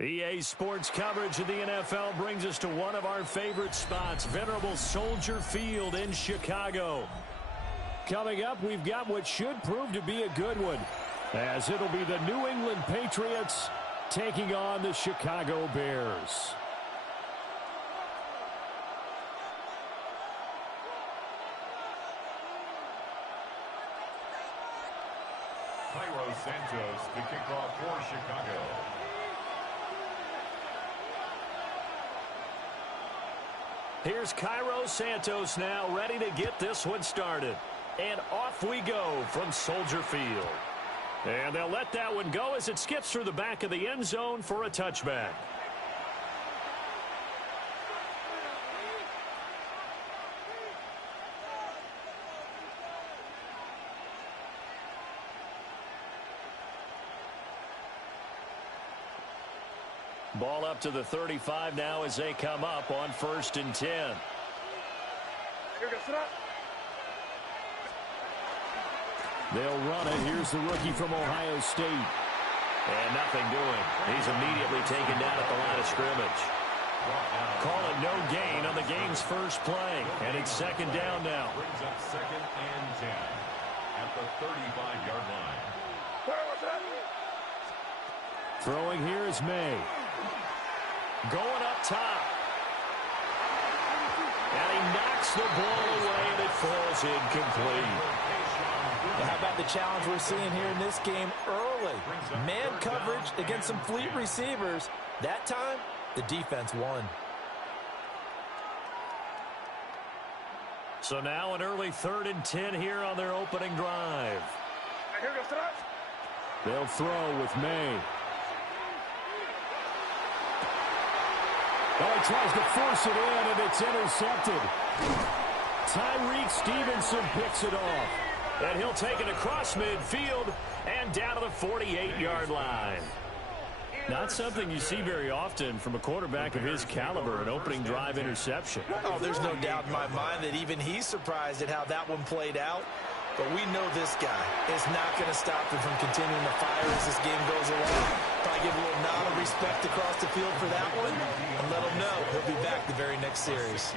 EA Sports coverage of the NFL brings us to one of our favorite spots, venerable Soldier Field in Chicago. Coming up, we've got what should prove to be a good one, as it'll be the New England Patriots taking on the Chicago Bears. Santos to kick off for Chicago. Here's Cairo Santos now, ready to get this one started. And off we go from Soldier Field. And they'll let that one go as it skips through the back of the end zone for a touchback. Ball up to the 35 now as they come up on 1st and 10. They'll run it. Here's the rookie from Ohio State. And nothing doing. He's immediately taken down at the line of scrimmage. Call it no gain on the game's first play. And it's 2nd down now. Brings up 2nd and 10 at the 35-yard line. Throwing here is May. Going up top. And he knocks the ball away, and it falls incomplete. How about the challenge we're seeing here in this game early? Man coverage against some fleet receivers. That time, the defense won. So now an early 3rd and 10 here on their opening drive. They'll throw with May. Oh, he tries to force it in, and it's intercepted. Tyreek Stevenson picks it off. And he'll take it across midfield and down to the 48-yard line. Not something you see very often from a quarterback of his caliber, an opening drive interception. Oh, there's no doubt in my mind that even he's surprised at how that one played out. But we know this guy is not going to stop him from continuing to fire as this game goes along. Probably give a little nod of respect across the field for that one and let him know he'll be back the very next series.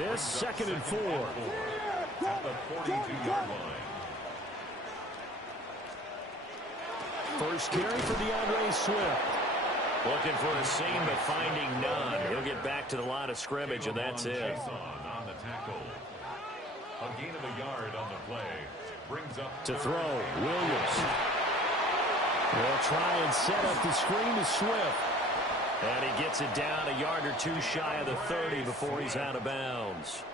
This 2nd and 4. At the 42-yard line. First carry for DeAndre Swift. Looking for a seam, but finding none. He'll get back to the line of scrimmage, and that's it. On the tackle. A gain of a yard on the play. Brings up to throw, Williams. They'll try and set up the screen to Swift. And he gets it down a yard or two shy of the 30 before he's out of bounds.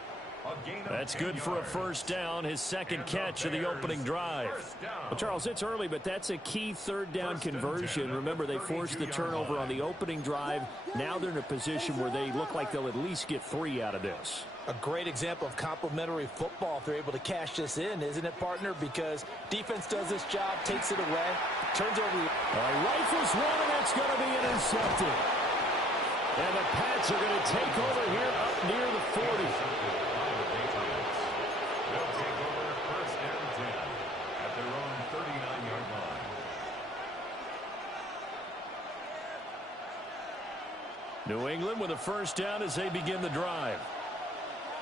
That's good for a 1st down, his 2nd catch of the opening drive. Well, Charles, it's early, but that's a key 3rd down conversion. Remember, they forced the turnover on the opening drive. Now they're in a position where they look like they'll at least get 3 out of this. A great example of complementary football if they're able to cash this in, isn't it, partner? Because defense does this job, takes it away, turns over. Rifles one, and that's going to be intercepted. And the Pats are going to take over here up near the 40. New England with a 1st down as they begin the drive.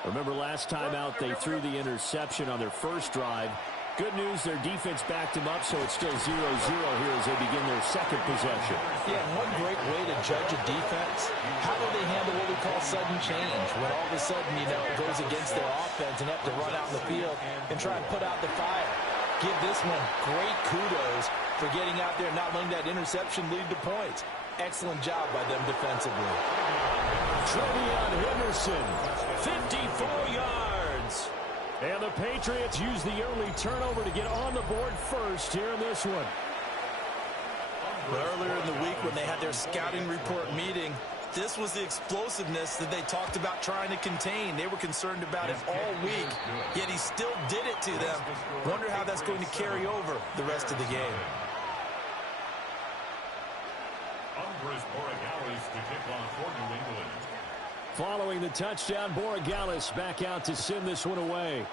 Remember last time out they threw the interception on their 1st drive. Good news, their defense backed them up, so it's still 0-0 here as they begin their 2nd possession. Yeah, one great way to judge a defense, how do they handle what we call sudden change? When all of a sudden, you know, it goes against their offense and have to run out in the field and try and put out the fire. Give this one great kudos for getting out there and not letting that interception lead to points. Excellent job by them defensively. Trevion Henderson, 54 yards. And the Patriots use the early turnover to get on the board first here in this one. Earlier in the week when they had their scouting report meeting, this was the explosiveness that they talked about trying to contain. They were concerned about it all week, yet he still did it to them. Wonder how that's going to carry over the rest of the game. Following the touchdown, Borregales back out to send this one away.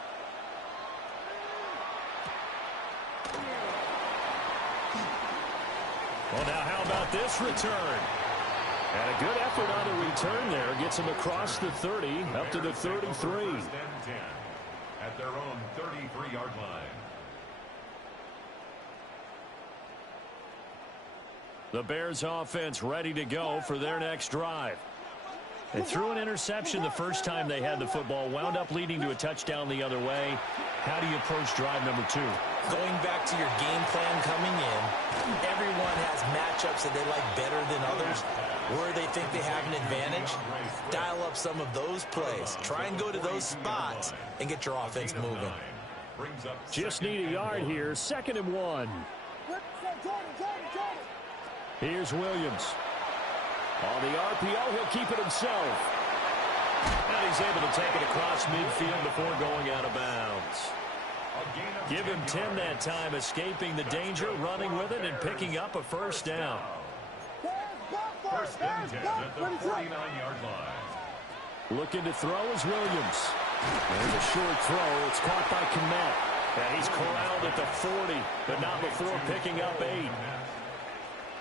Well, now how about this return? And a good effort on the return there. Gets him across the 30, up to the 33. First and 10 at their own 33-yard line. The Bears offense ready to go for their next drive. They threw an interception the first time they had the football, wound up leading to a touchdown the other way. How do you approach drive number 2? Going back to your game plan coming in, everyone has matchups that they like better than others, where they think they have an advantage. Dial up some of those plays. Try and go to those spots and get your offense moving. Just need a yard here. 2nd and 1. Here's Williams. On the RPO, he'll keep it himself. And he's able to take it across midfield before going out of bounds. Give him 10 that time, escaping the danger, running with it, and picking up a first down. First and 10 at the 49-yard line. Looking to throw is Williams. There's a short throw. It's caught by Kmet. And he's corralled at the 40, but not before picking up 8.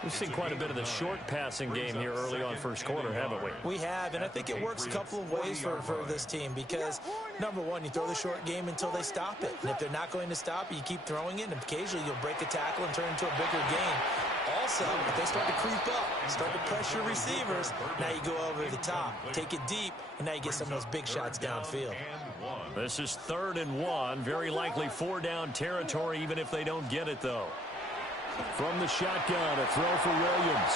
We've seen quite a bit of the short passing game here early on first quarter, haven't we? We have, and I think it works a couple of ways for this team because, number one, you throw the short game until they stop it. And if they're not going to stop it, you keep throwing it, and occasionally you'll break a tackle and turn it into a bigger game. Also, if they start to creep up, start to pressure receivers, now you go over the top, take it deep, and now you get some of those big shots downfield. This is 3rd and 1, very likely 4-down territory, even if they don't get it, though. From the shotgun, a throw for Williams.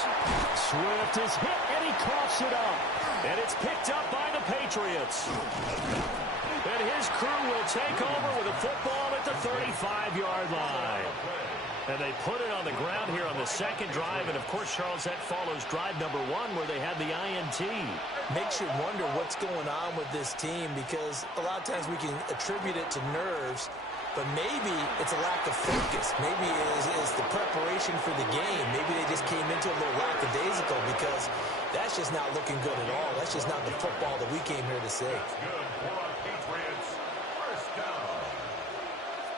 Swift is hit, and he coughs it up. And it's picked up by the Patriots. And his crew will take over with a football at the 35-yard line. And they put it on the ground here on the second drive. And, of course, Charles, that follows drive number 1 where they had the INT. Makes you wonder what's going on with this team because a lot of times we can attribute it to nerves. But maybe it's a lack of focus. Maybe it's the preparation for the game. Maybe they just came into a little lackadaisical because that's just not looking good at all. That's just not the football that we came here to see. Good for our Patriots. First down.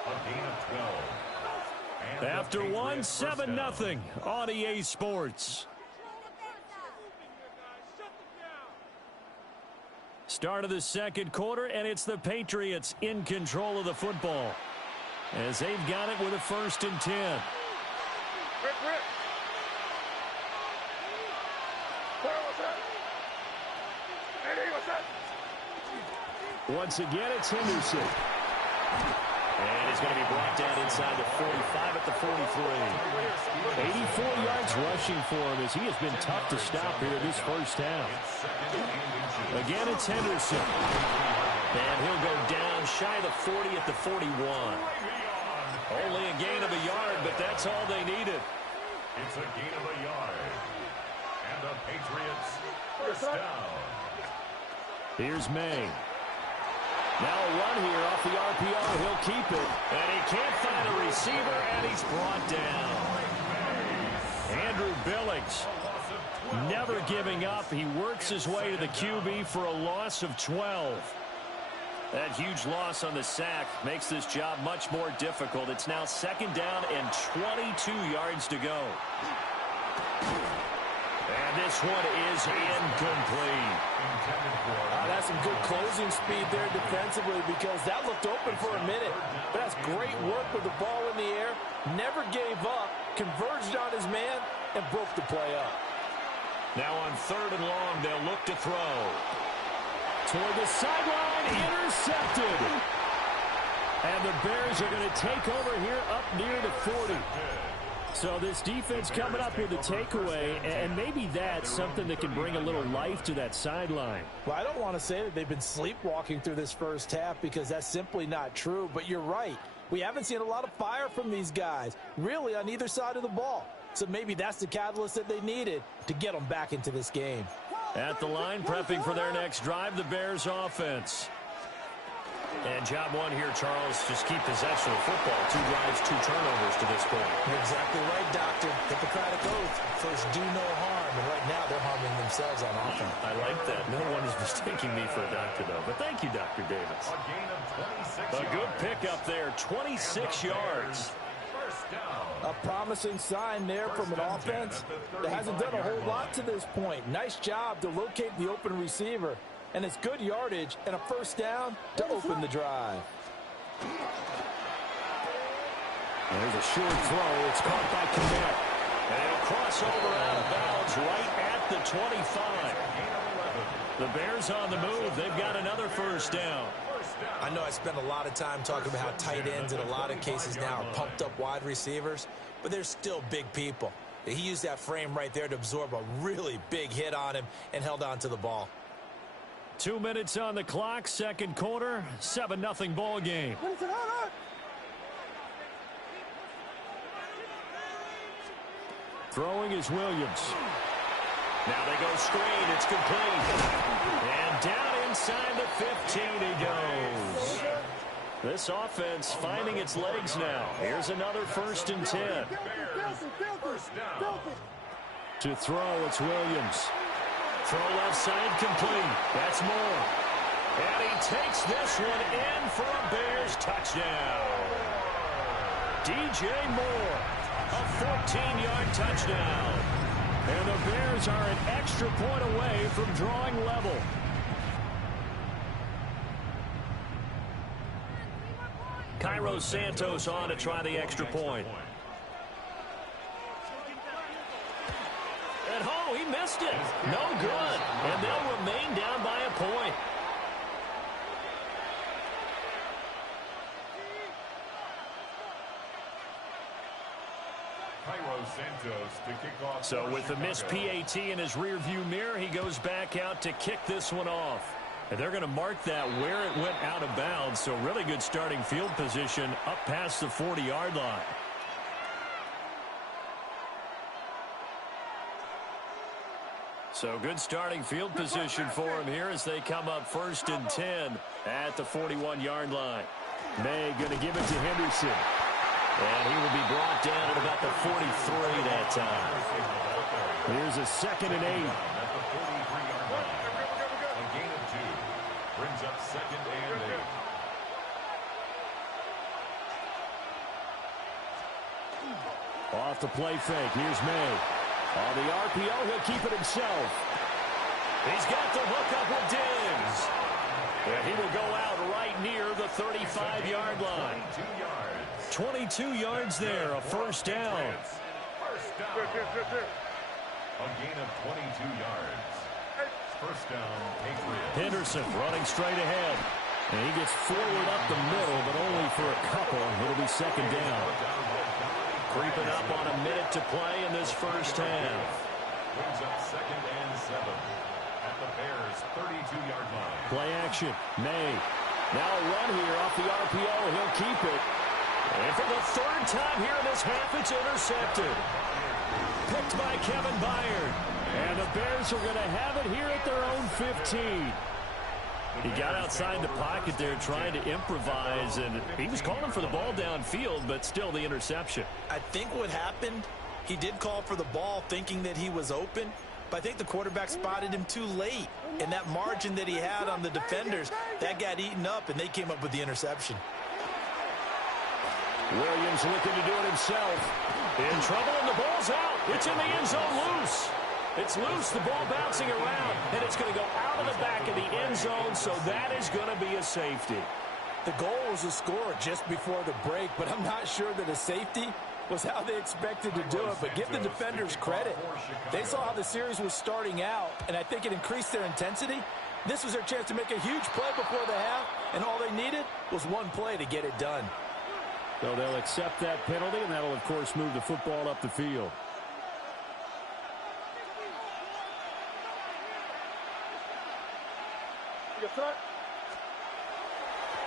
A gain of 12. And after 1, 7-0 on EA Sports. Start of the second quarter, and it's the Patriots in control of the football as they've got it with a 1st and 10. Once again, it's Henderson. And he's going to be brought down inside the 45 at the 43. 84 yards rushing for him as he has been tough to stop here this first half. Again, it's Henderson. And he'll go down shy of the 40 at the 41. Only a gain of a yard, but that's all they needed. It's a gain of a yard. And the Patriots first down. Here's May. Now a run here off the RPO. He'll keep it. And he can't find a receiver, and he's brought down. Andrew Billings never giving up. He works his way to the QB for a loss of 12. That huge loss on the sack makes this job much more difficult. It's now 2nd down and 22 yards to go. And this one is incomplete. That's some good closing speed there defensively because that looked open for a minute. But that's great work with the ball in the air. Never gave up, converged on his man, and broke the play up. Now on 3rd and long, they'll look to throw. Toward the sideline, intercepted. And the Bears are going to take over here up near the 40. So this defense coming up with a takeaway, and maybe that's something that can bring a little life to that sideline. Well, I don't want to say that they've been sleepwalking through this first half because that's simply not true, but you're right. We haven't seen a lot of fire from these guys, really on either side of the ball. So maybe that's the catalyst that they needed to get them back into this game. At the line, prepping for their next drive, the Bears offense. And job 1 here, Charles, just keep possession of football. 2 drives, 2 turnovers to this point. You're exactly right, Doctor. Hippocratic oath. First, do no harm. And right now, they're harming themselves on offense. I like that. No one is mistaking me for a doctor, though. But thank you, Dr. Davis. A gain of 26 A good pickup there, 26 yards. First down. A promising sign there from an offense that hasn't done a whole lot to this point. Nice job to locate the open receiver. And it's good yardage and a first down to open the drive. There's a short throw. It's caught by Kmet. And it'll cross over out of bounds right at the 25. The Bears on the move. They've got another first down. I know I spent a lot of time talking about how tight ends in a lot of cases now are pumped up wide receivers, but they're still big people. He used that frame right there to absorb a really big hit on him and held on to the ball. 2 minutes on the clock, second quarter, 7-0 ball game. Throwing is Williams. Now they go screen. It's complete. And down inside the 15 he goes. This offense finding its legs now. Here's another 1st and 10. To throw, it's Williams. Throw left side complete. That's Moore. And he takes this one in for a Bears touchdown. DJ Moore, a 14-yard touchdown. And the Bears are an extra point away from drawing level. Cairo Santos on to try the extra point. And oh, he missed it. No good. And they'll remain down by a point. So with the missed PAT in his rearview mirror, he goes back out to kick this one off. And they're going to mark that where it went out of bounds. So really good starting field position up past the 40-yard line. So good starting field position for him here as they come up 1st and 10 at the 41-yard line. May going to give it to Henderson. And he will be brought down at about the 43 that time. Here's a 2nd and 8. A gain of 2 brings up 2nd and 8. Off the play fake. Here's May. On the RPO, he'll keep it himself. He's got the hook up with Diggs. And he will go out right near the 35-yard line. 22 yards there, a first down. A gain of 22 yards. First down, Patriots. Henderson running straight ahead. And he gets forward up the middle, but only for a couple. It'll be 2nd down. Creeping up on a minute to play in this first half. Brings up 2nd and 7 at the Bears' 32-yard line. Play action. May. Now a run here off the RPO. He'll keep it. And for the 3rd time here in this half, it's intercepted. Picked by Kevin Byard. And the Bears are going to have it here at their own 15. He got outside the pocket there trying to improvise, and he was calling for the ball downfield, but still the interception. I think what happened, he did call for the ball thinking that he was open, but I think the quarterback spotted him too late. And that margin that he had on the defenders, that got eaten up, and they came up with the interception. Williams looking to do it himself. In trouble, and the ball's out. It's in the end zone loose. It's loose, the ball bouncing around, and it's going to go out of the back of the end zone, so that is going to be a safety. The goal was a score just before the break, but I'm not sure that a safety was how they expected to do it. But give the defenders credit. They saw how the series was starting out, and I think it increased their intensity. This was their chance to make a huge play before the half, and all they needed was one play to get it done. So they'll accept that penalty, and that'll, of course, move the football up the field.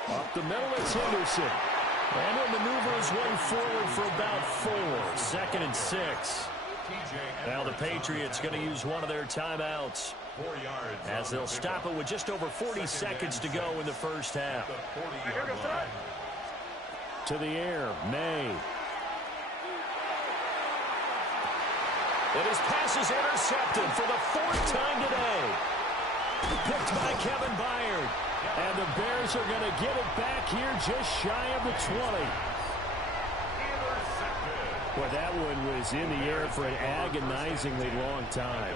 Up the middle, it's Henderson. And he'll maneuver his way forward for about 4. 2nd and 6. Now the Patriots going to use one of their timeouts, as they'll stop it with just over 40 seconds to go in the first half. To the air, May. And his pass is intercepted for the 4th time today. Picked by Kevin Byard. And the Bears are going to get it back here just shy of the 20. Intercepted. Boy, that one was in the air for an agonizingly long time.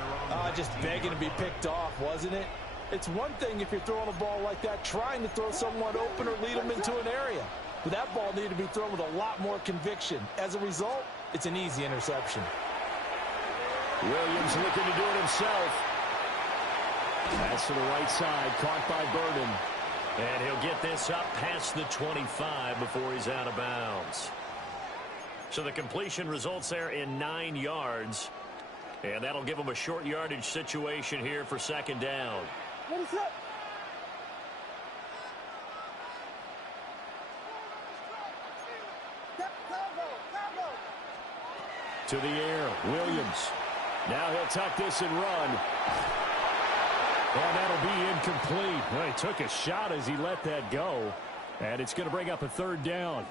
Just begging to be picked off, wasn't it? It's one thing if you're throwing a ball like that, trying to throw someone open or lead them into an area. But that ball needed to be thrown with a lot more conviction. As a result, it's an easy interception. Williams looking to do it himself. Pass to the right side, caught by Burden. And he'll get this up past the 25 before he's out of bounds. So the completion results there in 9 yards. And that'll give him a short yardage situation here for second down. To the air, Williams. Now he'll tuck this and run. And that'll be incomplete. Well, he took a shot as he let that go. And it's going to bring up a third down.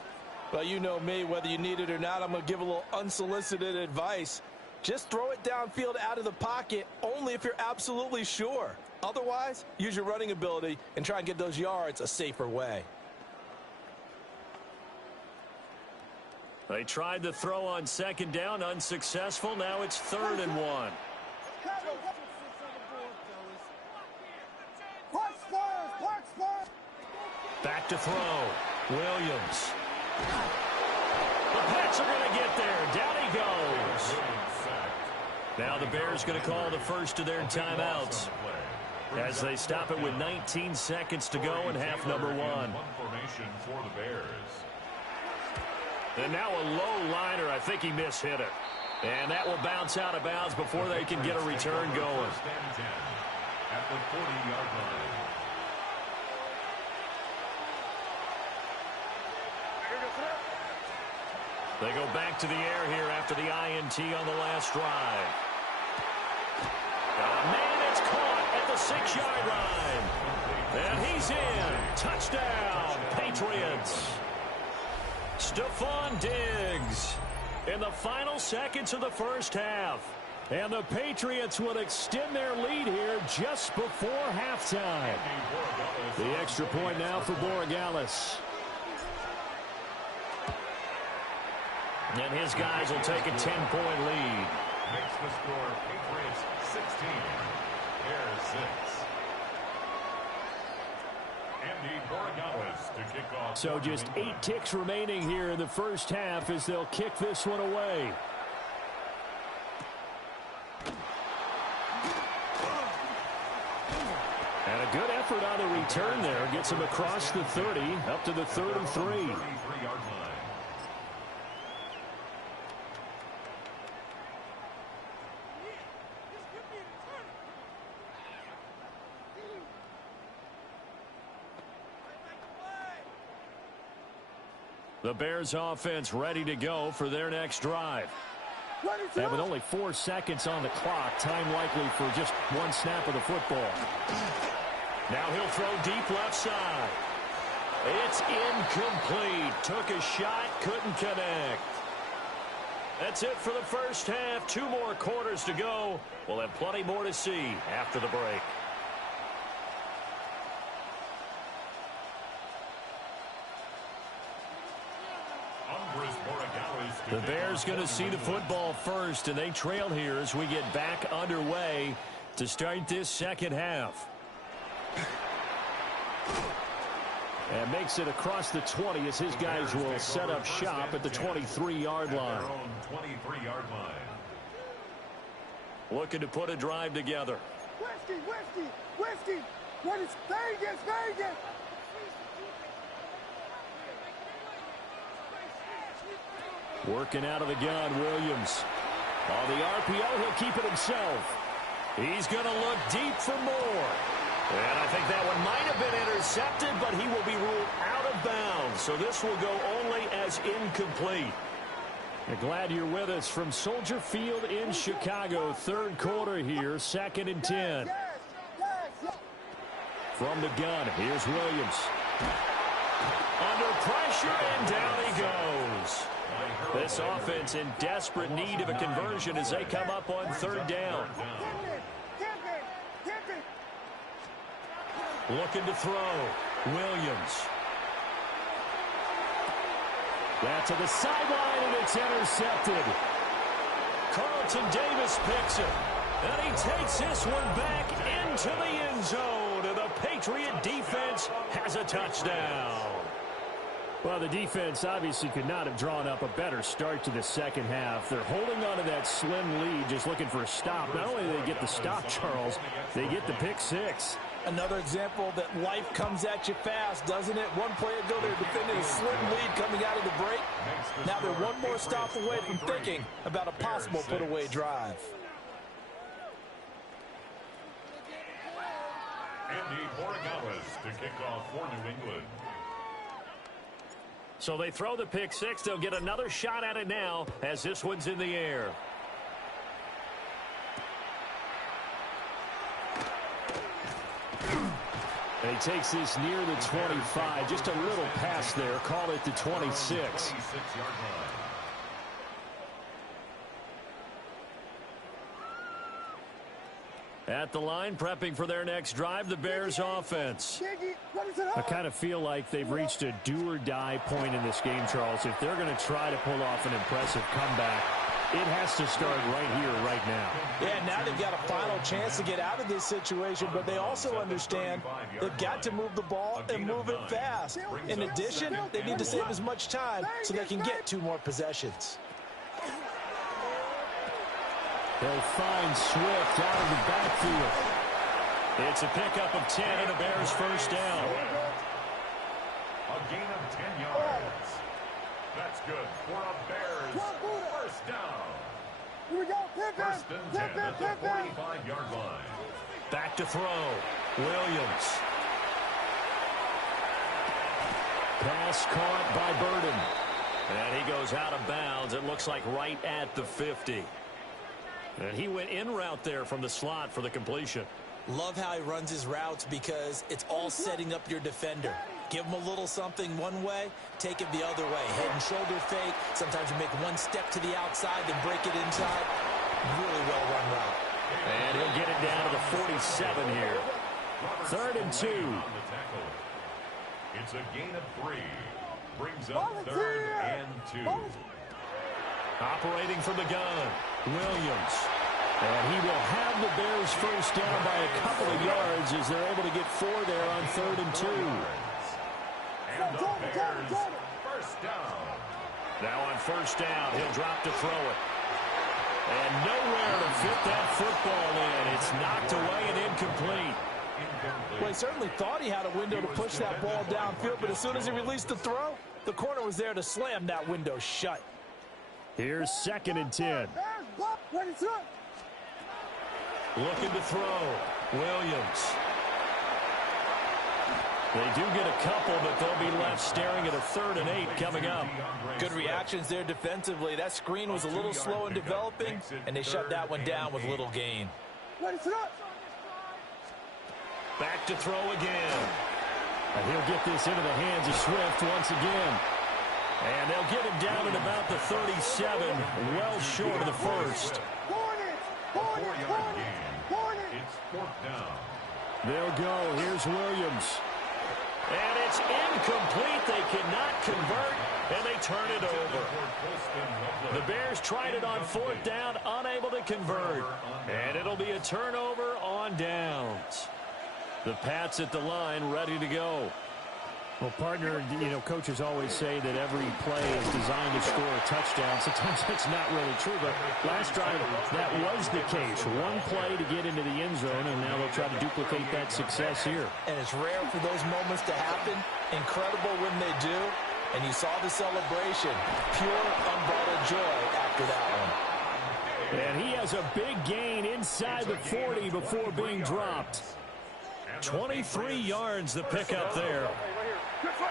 Well, you know me, whether you need it or not, I'm going to give a little unsolicited advice. Just throw it downfield out of the pocket only if you're absolutely sure. Otherwise, use your running ability and try and get those yards a safer way. They tried to throw on second down, unsuccessful. Now it's 3rd and 1. Back to throw. Williams. The Pats are going to get there. Down he goes. Now the Bears going to call the first of their timeouts as they stop it with 19 seconds to go in half number 1. Formation for the Bears. And now a low liner. I think he mishit it. And that will bounce out of bounds before they can get a return going. At the 40-yard line. They go back to the air here after the INT on the last drive. Man, it's caught at the 6-yard line. And he's in. Touchdown, Patriots. Stephon Diggs in the final seconds of the first half. And the Patriots will extend their lead here just before halftime. The extra point now for Borregales. And his guys will take a 10-point lead. Makes the score Patriots 16, Bears 6. Andy Borregales to kick off. So just 8 ticks remaining here in the first half as they'll kick this one away. And a good effort on the return there. Gets him across the 30, up to the 33. 33-yard line. The Bears offense ready to go for their next drive. And with only 4 seconds on the clock, time likely for just one snap of the football. Now he'll throw deep left side. It's incomplete. Took a shot, couldn't connect. That's it for the first half. 2 more quarters to go. We'll have plenty more to see after the break. The Bears going to see the football first, and they trail here as we get back underway to start this second half. And makes it across the 20 as his guys will set up shop at the 23-yard line. 23-yard line. Looking to put a drive together. Whiskey. What is Vegas? Working out of the gun, Williams. On the RPO, he'll keep it himself. He's going to look deep for more. And I think that one might have been intercepted, but he will be ruled out of bounds. So this will go only as incomplete. We're glad you're with us from Soldier Field in Chicago. 3rd quarter here, 2nd and 10. From the gun, here's Williams. Under pressure, and down he goes. This offense in desperate need of a conversion as they come up on 3rd down. Looking to throw. Williams. That to the sideline, and it's intercepted. Carlton Davis picks it. And he takes this one back into the end zone. And the Patriot defense has a touchdown. Well, the defense obviously could not have drawn up a better start to the second half. They're holding on to that slim lead, just looking for a stop. Not only do they get the stop, Charles, they get the pick six. Another example that life comes at you fast, doesn't it? One play ago, they were defending a slim lead coming out of the break. Now they're one more stop away from thinking about a possible put-away drive. Andy Borregales to kick off for New England. So they throw the pick six. They'll get another shot at it now as this one's in the air. And he takes this near the 25. Just a little pass there. Call it the 26. At the line, prepping for their next drive, the Bears offense. I kind of feel like they've reached a do-or-die point in this game, Charles. If they're going to try to pull off an impressive comeback, it has to start right here, right now. Yeah, now they've got a final chance to get out of this situation, but they also understand they've got to move the ball and move it fast. In addition, they need to save as much time so they can get 2 more possessions. They'll find Swift out of the backfield. It's a pickup of 10 and a Bears first down. A gain of 10 yards. That's good for a Bears first down. Here we go. First and 10 at the 45-yard line. Back to throw. Williams. Pass caught by Burden. And he goes out of bounds. It looks like right at the 50. And he went in route there from the slot for the completion. Love how he runs his routes because it's all setting up your defender. Give him a little something one way, take it the other way. Head and shoulder fake. Sometimes you make one step to the outside, then break it inside. Really well-run route. And he'll get it down to the 47 here. 3rd and 2. It's a gain of 3. Brings up 3rd and 2. Operating from the gun, Williams. And he will have the Bears first down by a couple of yards as they're able to get 4 there on 3rd and 2. And the Bears first down. Now on first down, he'll drop to throw it. And nowhere to fit that football in. It's knocked away and incomplete. Well, he certainly thought he had a window to push that ball downfield, but as soon as he released the throw, the corner was there to slam that window shut. Here's 2nd and 10. Looking to throw. Williams. They do get a couple, but they'll be left staring at a 3rd and 8 coming up. Good reactions there defensively. That screen was a little slow in developing, and they shut that one down with little gain. Back to throw again. And he'll get this into the hands of Swift once again. And they'll get him down at about the 37, well short of the first. It's 4th down. They'll go. Here's Williams. And it's incomplete. They cannot convert, and they turn it over. The Bears tried it on 4th down, unable to convert. And it'll be a turnover on downs. The Pats at the line, ready to go. Well, partner, you know, coaches always say that every play is designed to score a touchdown. Sometimes that's not really true, but last drive, that was the case. One play to get into the end zone, and now they'll try to duplicate that success here. And it's rare for those moments to happen. Incredible when they do. And you saw the celebration. Pure, unbridled joy after that one. And he has a big gain inside the 40 before being dropped. 23 yards the pickup there.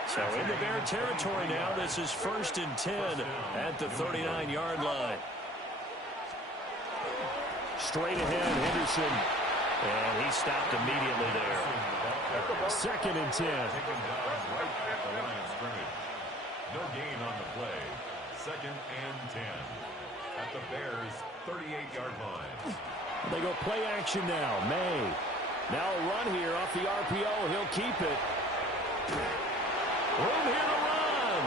So in the Bear territory now, this is 1st and 10 at the 39-yard line. Straight ahead, Henderson. And he stopped immediately there. 2nd and 10. No gain on the play. 2nd and 10 at the Bears' 38-yard line. They go play action now. May. Now a run here off the RPO. He'll keep it. Room here to run.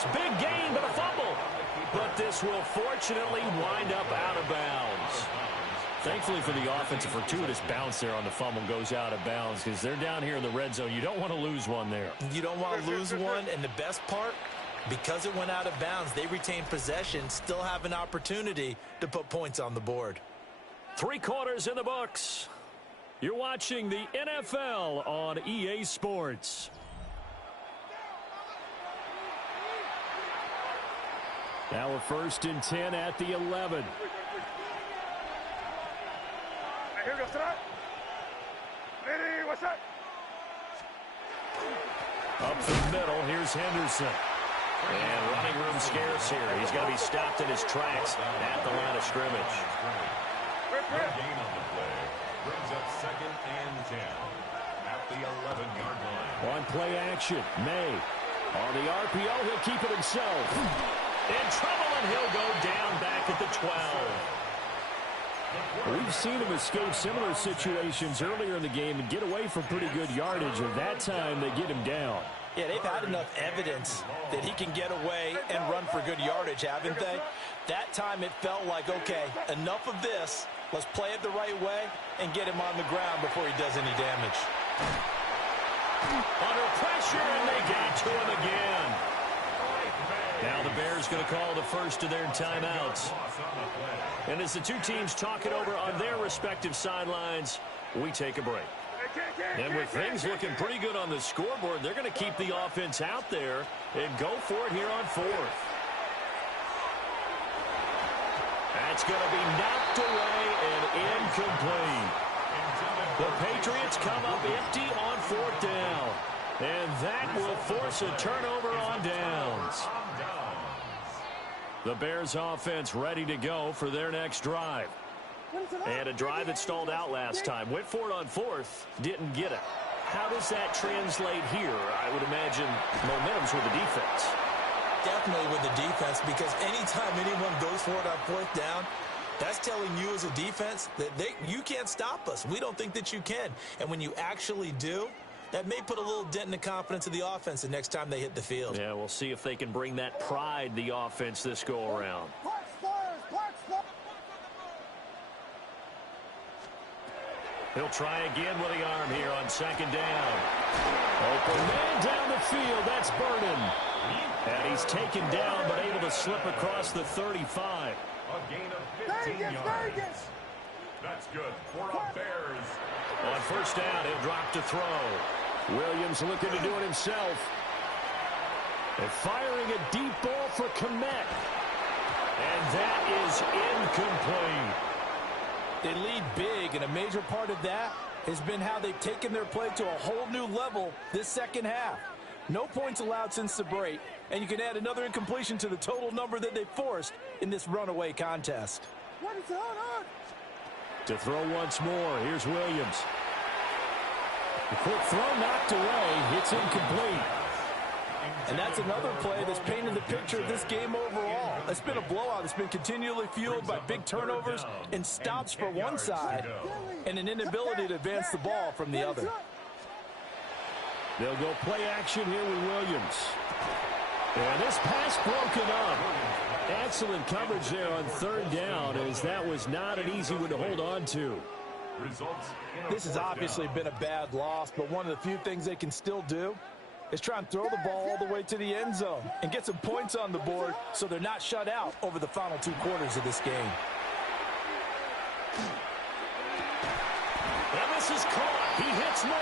this. Big gain, but a fumble. But this will fortunately wind up out of bounds. Thankfully for the offense, a fortuitous bounce there on the fumble goes out of bounds because they're down here in the red zone. You don't want to lose one there. You don't want to lose one, and the best part, because it went out of bounds, they retain possession, still have an opportunity to put points on the board. 3 quarters in the books. You're watching the NFL on EA Sports. Now a 1st and 10 at the 11. Here goes tonight. Ready, what's up? Up the middle, here's Henderson. And running room scarce here. He's going to be stopped in his tracks at the line of scrimmage. Gain on the play brings up 2nd and 10 at the 11-yard line. On play action, May. On the RPO, he'll keep it himself. In trouble, and he'll go down back at the 12. We've seen him escape similar situations earlier in the game and get away from pretty good yardage, and that time they get him down. Yeah, they've had enough evidence that he can get away and run for good yardage, haven't they? That time it felt like, okay, enough of this. Let's play it the right way and get him on the ground before he does any damage. Under pressure, and they got to him again. Now the Bears going to call the first of their timeouts. And as the two teams talk it over on their respective sidelines, we take a break. And with things looking pretty good on the scoreboard, they're going to keep the offense out there and go for it here on 4th. That's going to be knocked away and incomplete. The Patriots come up empty on 4th down. And that will force a turnover on downs. The Bears offense ready to go for their next drive. And a drive that stalled out last time. Went for it on 4th, didn't get it. How does that translate here? I would imagine momentum's with the defense. Definitely with the defense, because anytime anyone goes for it on 4th down, that's telling you as a defense that you can't stop us. We don't think that you can. And when you actually do, that may put a little dent in the confidence of the offense the next time they hit the field. Yeah, we'll see if they can bring that pride, the offense, this go-around. He'll try again with the arm here on 2nd down. Open man down the field. That's Burden. And he's taken down but able to slip across the 35. A gain of 15 yards. That's good for a Bears. On 1st down, he'll drop to throw. Williams looking to do it himself. And firing a deep ball for Kmet. And that is incomplete. They lead big, and a major part of that has been how they've taken their play to a whole new level this second half. No points allowed since the break, and you can add another incompletion to the total number that they forced in this runaway contest. To throw once more, here's Williams. The quick throw knocked away. It's incomplete. And that's another play that's painted the picture of this game overall. It's been a blowout. It's been continually fueled by big turnovers and stops for one side and an inability to advance the ball from the other. They'll go play action here with Williams. And this pass broken up. Excellent coverage there on 3rd down, as that was not an easy one to hold on to. This has obviously been a bad loss, but one of the few things they can still do is try and throw the ball all the way to the end zone and get some points on the board so they're not shut out over the final 2 quarters of this game. And this is caught. He hits more.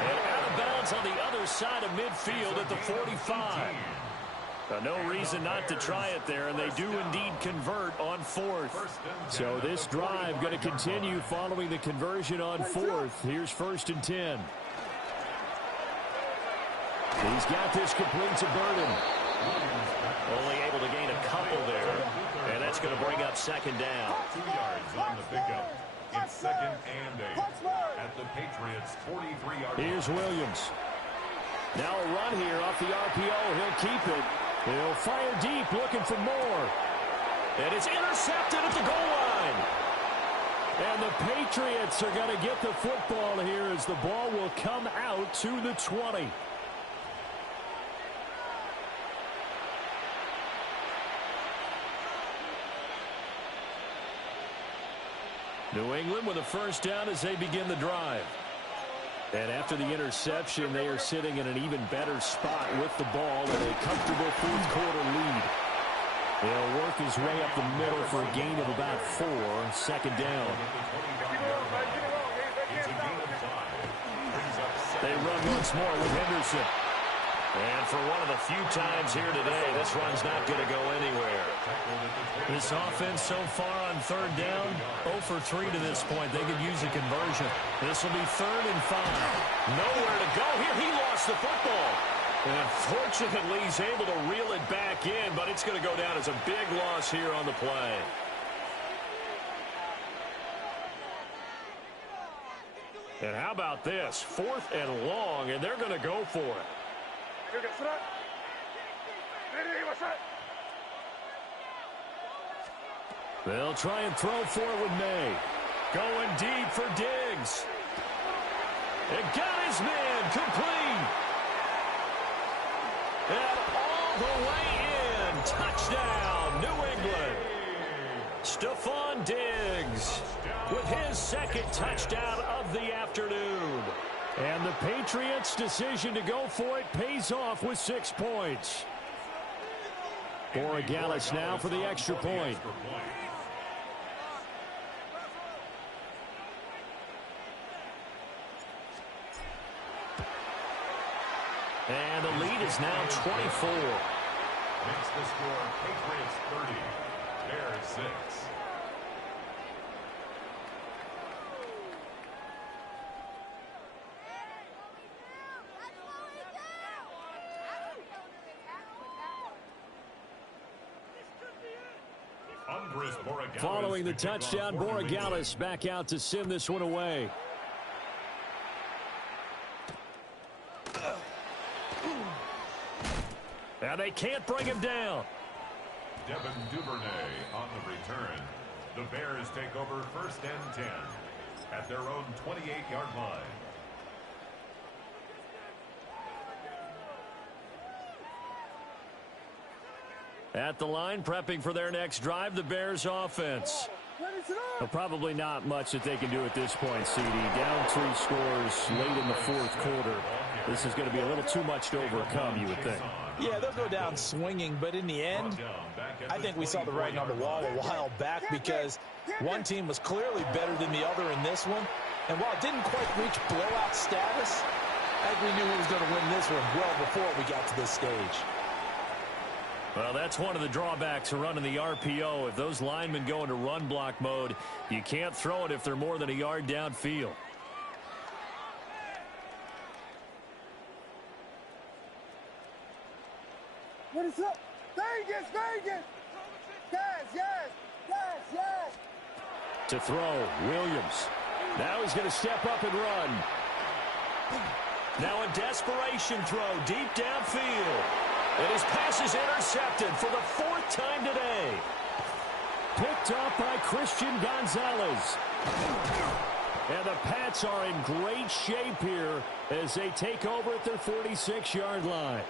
And out of bounds on the other side of midfield at the 45. No reason not to try it there, and they do indeed convert on 4th. So this drive going to continue following the conversion on 4th. Here's 1st and 10. He's got this complete to Burden. Only able to gain a couple there, and that's going to bring up 2nd down. 2 yards on the pickup. It's 2nd and 8 at the Patriots' 43-yard line. Here's Williams. Now a run here off the RPO. He'll keep it. He'll fire deep, looking for more. And it's intercepted at the goal line. And the Patriots are going to get the football here as the ball will come out to the 20. New England with a first down as they begin the drive. And after the interception, they are sitting in an even better spot with the ball in a comfortable fourth quarter lead. He'll work his way up the middle for a gain of about 4, second down. They run once more with Henderson. And for one of the few times here today, this run's not going to go anywhere. This offense so far on third down, 0 for 3 to this point. They could use a conversion. This will be 3rd and 5. Nowhere to go here. He lost the football. And fortunately, he's able to reel it back in, but it's going to go down as a big loss here on the play. And how about this? 4th and long, and they're going to go for it. They'll try and throw for it with May. Going deep for Diggs. It got his man complete. And all the way in. Touchdown, New England. Stephon Diggs with his 2nd touchdown of the afternoon. And the Patriots' decision to go for it pays off with 6 points. Borregales now for the extra point. And the lead is now 24. Makes the score Patriots 30, Bears 6. Following the touchdown, Borregales back out to send this one away. Now they can't bring him down. Devin Duvernay on the return. The Bears take over 1st and 10 at their own 28-yard line. At the line, prepping for their next drive, the Bears offense. Well, probably not much that they can do at this point, CD. Down 3 scores late in the 4th quarter. This is going to be a little too much to overcome, you would think. Yeah, they'll go down swinging, but in the end, I think we saw the writing on the wall a while back because one team was clearly better than the other in this one. And while it didn't quite reach blowout status, I think we knew who was going to win this one well before we got to this stage. Well, that's one of the drawbacks of running the RPO. If those linemen go into run block mode, you can't throw it if they're more than a yard downfield. What is up? Vegas, Vegas! Yes, yes, yes, yes! To throw, Williams. Now he's going to step up and run. Now a desperation throw deep downfield. And his pass is intercepted for the 4th time today. Picked up by Christian Gonzalez. And the Pats are in great shape here as they take over at their 46-yard line.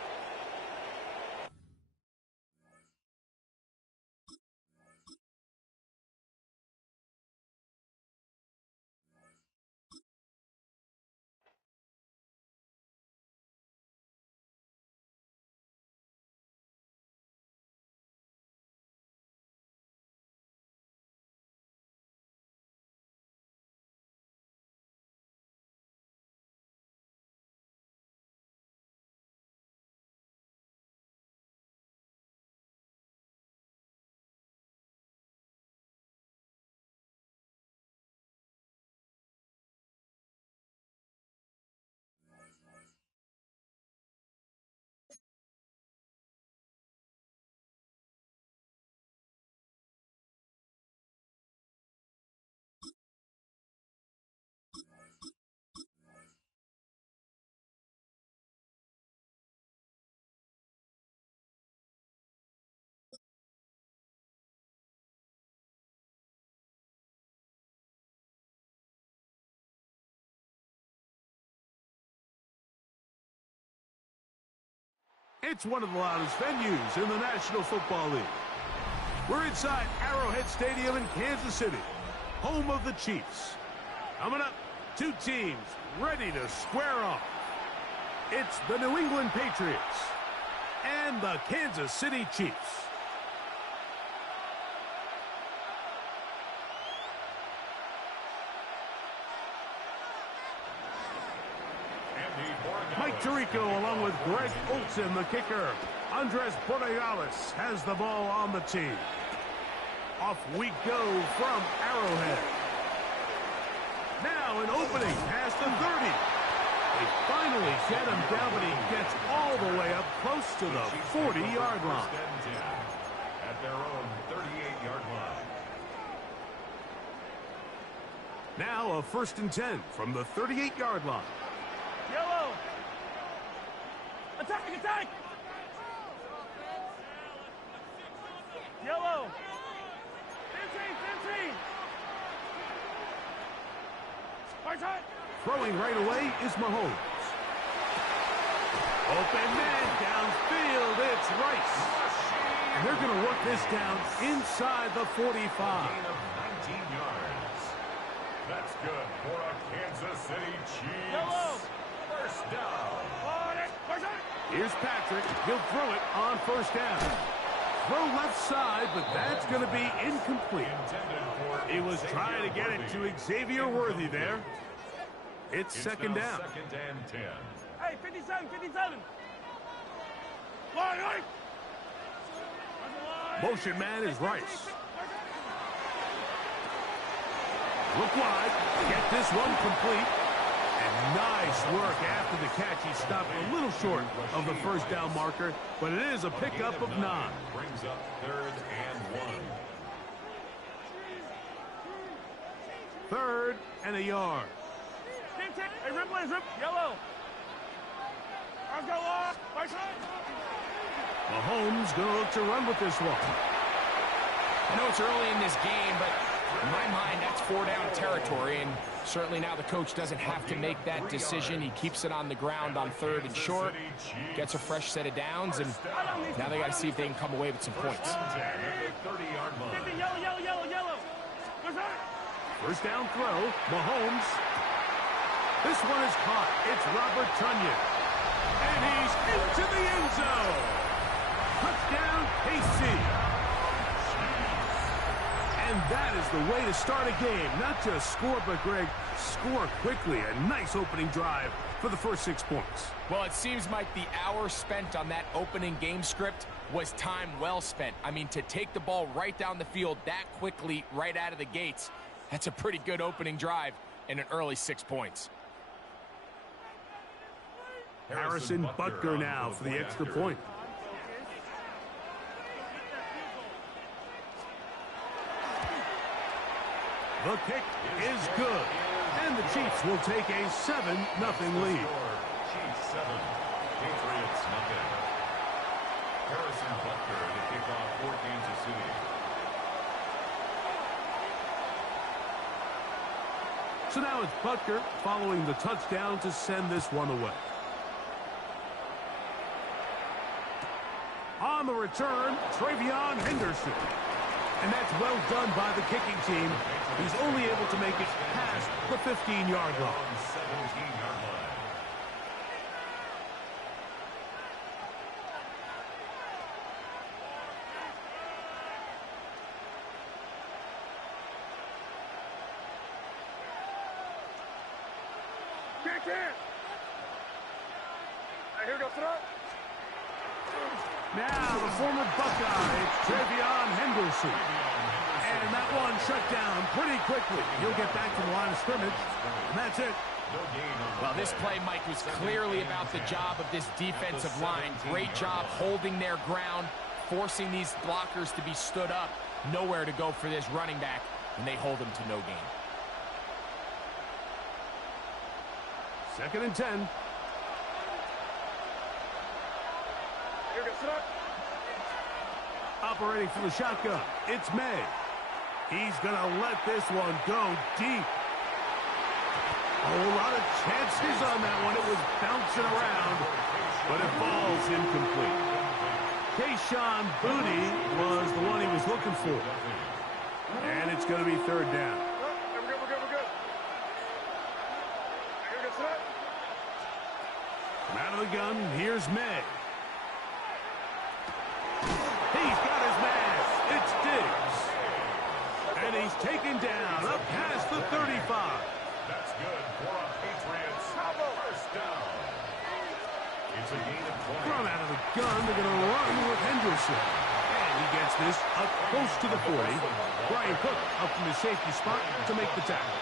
It's one of the loudest venues in the National Football League. We're inside Arrowhead Stadium in Kansas City. home of the Chiefs. Coming up, two teams ready to square off. It's the New England Patriots and the Kansas City Chiefs. Mike Tirico along with Greg Olsen, the kicker. Andres Borregales has the ball on the tee. Off we go from Arrowhead. Now an opening past the 30. They finally get him down, but he gets all the way up close to the 40-yard line. At their own 38-yard line. Now a 1st and 10 from the 38-yard line. Yellow. Attack, attack. Yellow. 15. Right side. Throwing right away is Mahomes. Open man downfield. It's Rice. And they're going to work this down inside the 45. Gain of 19 yards. That's good for a Kansas City Chiefs. Yellow. First down. Here's Patrick. He'll throw it on 1st down. Throw left side, but that's going to be incomplete. He was trying to get it to Xavier Worthy there. It's 2nd down. 2nd and 10. Hey, 57. Line. Motion man is Rice. Look wide. Get this one complete. And nice work after the catch. He stopped a little short of the 1st down marker, but it is a pickup of 9. Brings up 3rd and 1. 3rd and a yard. Hey, rip. Yellow. Let's go off. Right side. Mahomes going to look to run with this one. I know it's early in this game, but in my mind, that's 4-down territory, and certainly now the coach doesn't have to make that decision. He keeps it on the ground on 3rd and short, gets a fresh set of downs, and now they got to see if they can come away with some points. 30-yard line. Yellow. 1st down throw, Mahomes. This one is caught. It's Robert Tonyan. And he's into the end zone. Touchdown, KC. And that is the way to start a game. Not just score, but, Greg, score quickly. A nice opening drive for the first 6 points. Well, it seems like the hour spent on that opening game script was time well spent. I mean, to take the ball right down the field that quickly right out of the gates, that's a pretty good opening drive and an early 6 points. Harrison Butker now for the extra point. The kick is good. And the Chiefs will take a 7-0 lead. Chiefs 7, Patriots 0. Harrison Butker to kick off for Kansas City. So now it's Butker following the touchdown to send this one away. On the return, Travion Henderson. And that's well done by the kicking team. He's only able to make it past the 15-yard line. 17-yard line. Kick it. Here goes throw. Now the former Buckeye, it's Travion Henderson. And that one shut down pretty quickly. He'll get back to the line of scrimmage, and that's it. Well, this play, Mike, was clearly about the job of this defensive line. Great job holding their ground, forcing these blockers to be stood up. Nowhere to go for this running back, and they hold him to no gain. 2nd and 10. Operating from the shotgun, it's May. He's going to let this one go deep. A whole lot of chances on that one. It was bouncing around, but it falls incomplete. Kayshon Boutte was the one he was looking for. And it's going to be 3rd down. From out of the gun, here's May. He's got his man. It's Diggs. And he's taken down up past the 35. That's good for a Patriots first down. It's a gain of 20. From out of the gun, they're going to run with Henderson. And he gets this up close to the 40. Brian Cook up from his safety spot to make the tackle.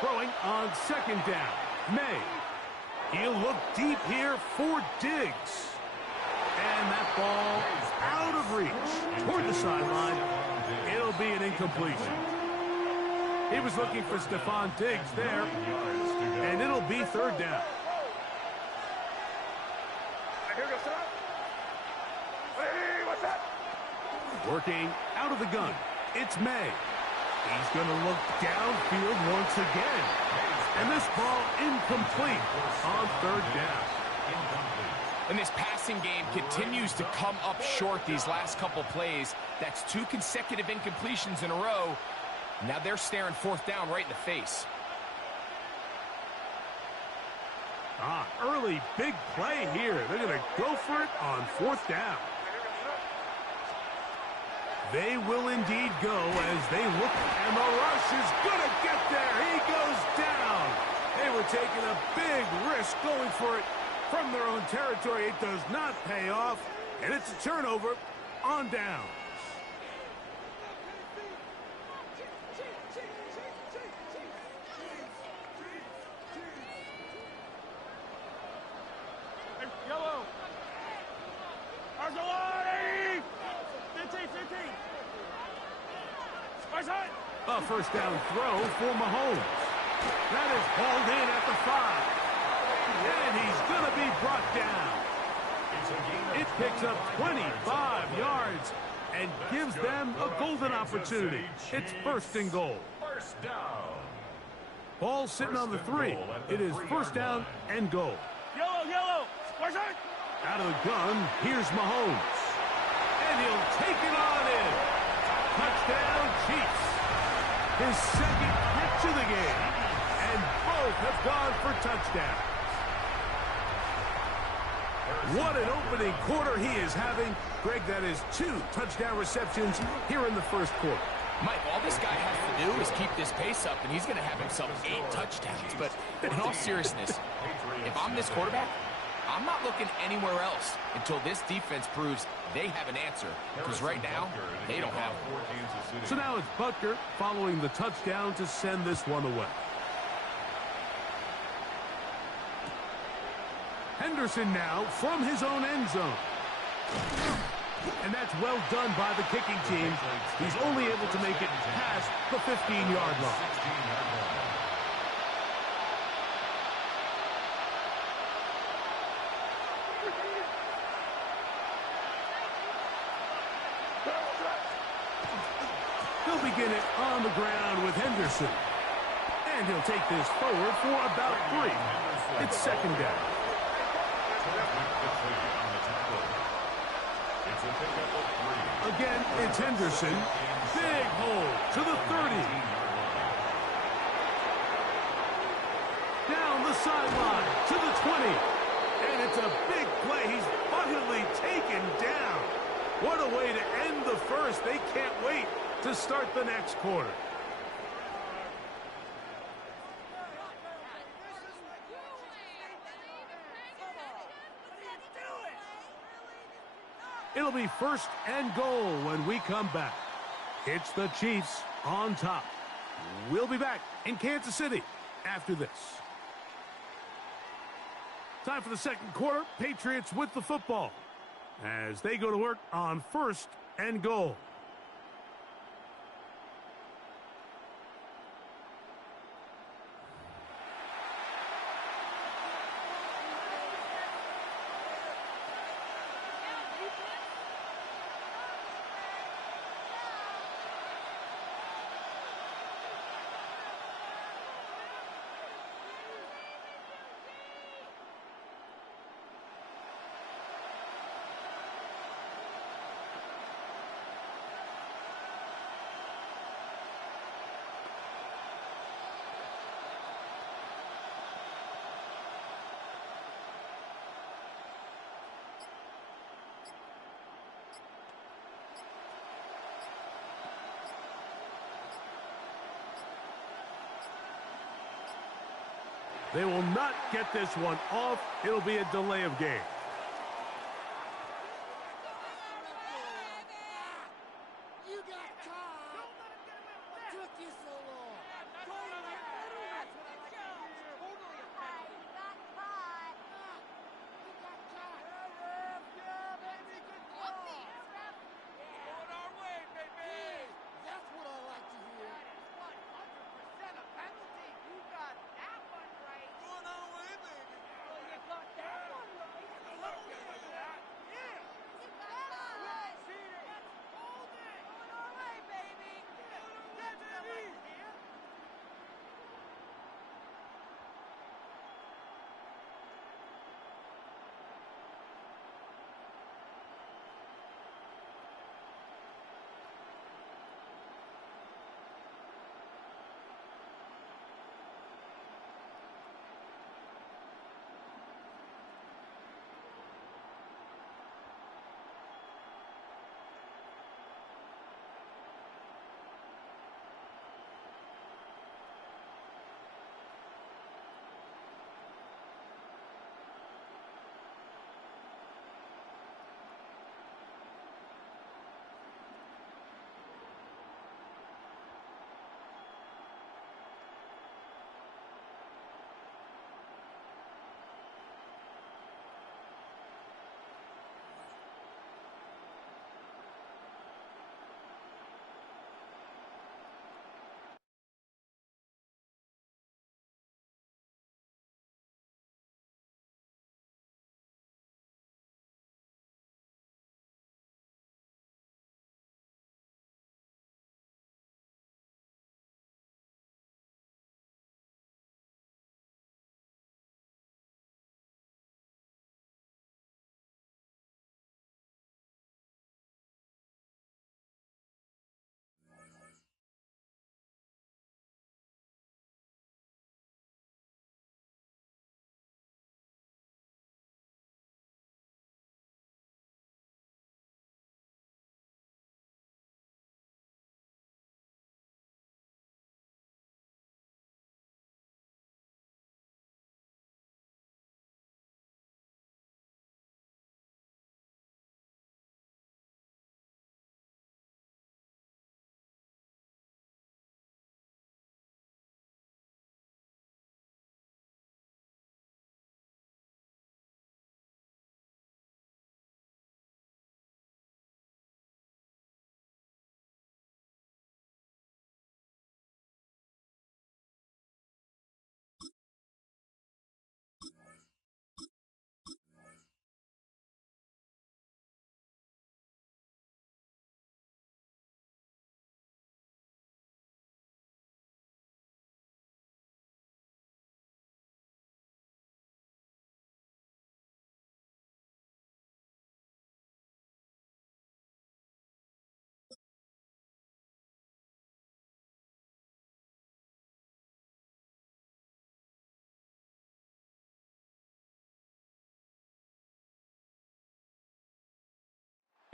Throwing on second down. May. He'll look deep here for Diggs. And that ball is out of reach toward the sideline. It'll be an incompletion. He was looking for Stephon Diggs there. And it'll be third down. Working out of the gun. It's May. He's going to look downfield once again. And this ball incomplete on third down. And this passing game continues to come up short these last couple plays. That's 2 consecutive incompletions in a row. Now they're staring fourth down right in the face. Early big play here. They're going to go for it on fourth down. They will indeed go as they look, and the rush is going to get there. He goes down. They were taking a big risk going for it from their own territory. It does not pay off, and it's a turnover on downs. Yellow. Argelati. 15. A first down throw for Mahomes. That is hauled in at the 5. And he's going to be brought down. It picks up 25 yards and gives them a golden opportunity. It's first and goal. First down. Ball sitting on the 3. It is first down and goal. Yellow. Out of the gun, here's Mahomes. And he'll take it on in. Touchdown, Chiefs. His second catch of the game. And both have gone for touchdowns. What an opening quarter he is having. Greg, that is 2 touchdown receptions here in the first quarter. Mike, all this guy has to do is keep this pace up, and he's going to have himself 8 touchdowns. But in all seriousness, if I'm this quarterback, I'm not looking anywhere else until this defense proves they have an answer. Because right now, they don't have one. So now it's Butker following the touchdown to send this one away. Henderson now from his own end zone. And that's well done by the kicking team. He's only able to make it past the 15-yard line. He'll begin it on the ground with Henderson. And he'll take this forward for about 3. It's second down. Again, it's Henderson. Big hole to the 30. Down the sideline to the 20. And it's a big play. He's finally taken down. What a way to end the first. They can't wait to start the next quarter. It'll be first and goal when we come back. It's the Chiefs on top. We'll be back in Kansas City after this. Time for the second quarter. Patriots with the football as they go to work on first and goal. They will not get this one off. It'll be a delay of game.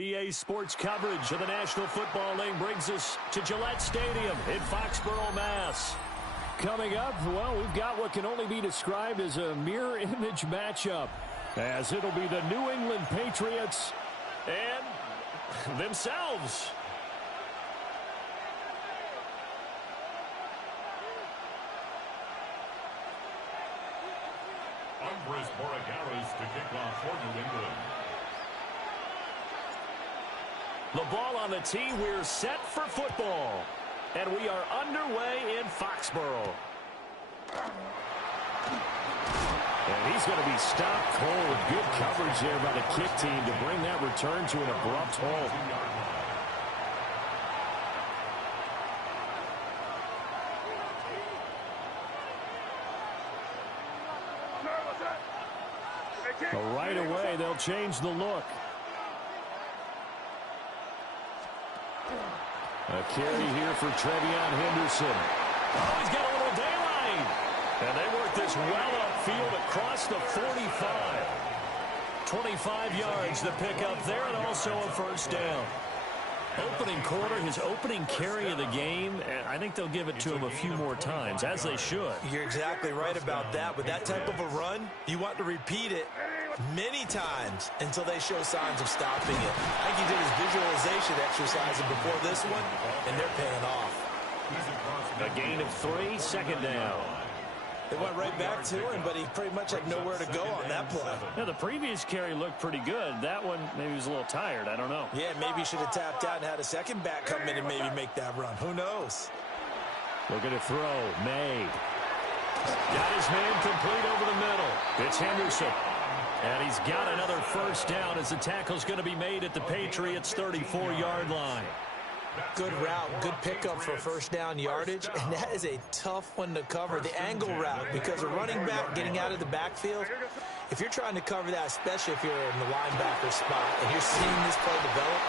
EA Sports coverage of the National Football League brings us to Gillette Stadium in Foxborough, Mass. Coming up, well, we've got what can only be described as a mirror image matchup, as it'll be the New England Patriots and themselves. Andres Borregales to kick off for New England. The ball on the tee. We're set for football. And we are underway in Foxborough. And he's going to be stopped cold. Good coverage there by the kick team to bring that return to an abrupt halt. Right away, they'll change the look. A carry here for Trevion Henderson. Oh, he's got a little daylight. And they work this well upfield across the 45. 25 yards to pick up there and also a first down. Opening quarter, his opening carry of the game, and I think they'll give it to him a few more times, as they should. You're exactly right about that. With that type of a run, you want to repeat it many times until they show signs of stopping it. I think he did his visualization exercise before this one, and they're paying off. A gain of 3, second down. They went right back to him, but he pretty much had nowhere to go on that play. Yeah, the previous carry looked pretty good. That one, maybe he was a little tired. I don't know. Yeah, maybe he should have tapped out and had a second back come in and maybe make that run. Who knows? Looking to throw. May. Got his man complete over the middle. It's Henderson. And he's got another first down as the tackle's going to be made at the Patriots' 34-yard line. Good route, good pickup for first down yardage, and that is a tough one to cover, the angle route, because a running back getting out of the backfield, if you're trying to cover that, especially if you're in the linebacker spot and you're seeing this play develop,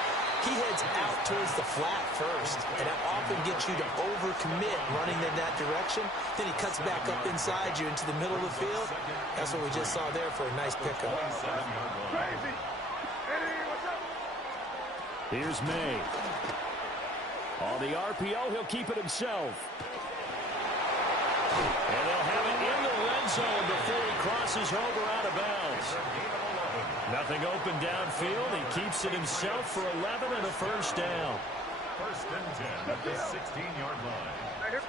he heads out towards the flat first, and that often gets you to overcommit running in that direction. Then he cuts back up inside you into the middle of the field. That's what we just saw there for a nice pickup. Here's May. On the RPO, he'll keep it himself. And they'll have it in the red zone before he crosses over out of bounds. Nothing open downfield. He keeps it himself for 11 and a first down. First and 10 at the 16-yard line.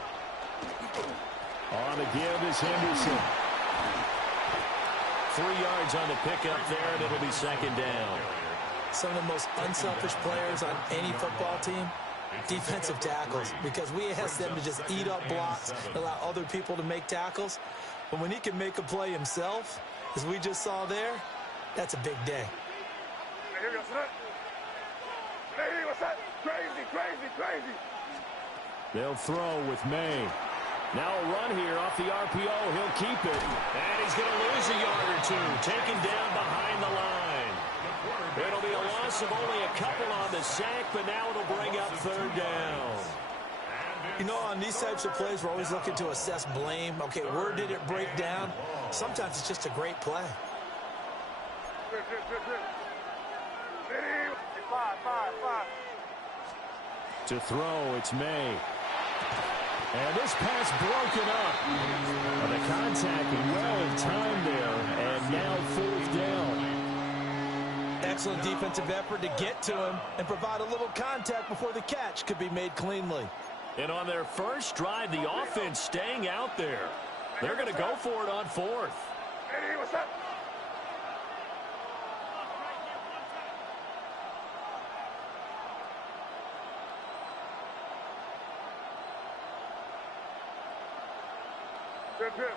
On the give is Henderson. 3 yards on the pickup there, and it'll be second down. Some of the most unselfish players on any football team, defensive tackles, because we ask them to just eat up blocks, allow other people to make tackles. But when he can make a play himself, as we just saw there, that's a big day. Crazy. They'll throw with May. Now a run here off the RPO. He'll keep it. And he's going to lose a yard or two. Taken down behind the line. It'll be a loss of only a couple on the sack, but now it'll bring up third down. You know, on these types of plays, we're always looking to assess blame. Okay, where did it break down? Sometimes it's just a great play. Five. To throw, it's May. And this pass broken up. And the contact well in time there. And now fourth down. Excellent defensive effort to get to him and provide a little contact before the catch could be made cleanly. And on their first drive, the offense staying out there. They're going to go for it on fourth. Hey, what's up? Good.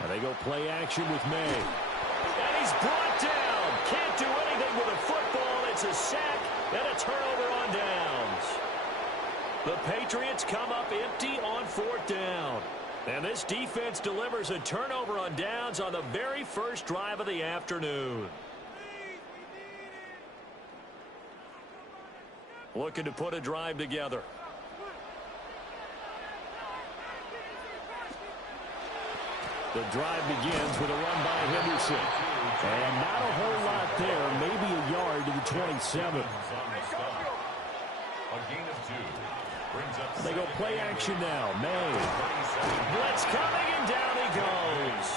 And they go play action with May. And he's brought down. Can't do anything with a football. It's a sack and a turnover on downs. The Patriots come up empty on fourth down. And this defense delivers a turnover on downs on the very first drive of the afternoon. Looking to put a drive together. The drive begins with a run by Henderson. And not a whole lot there. Maybe a yard to the 27. A gain of 2. Brings up They go play action now. May. Blitz coming, and down he goes.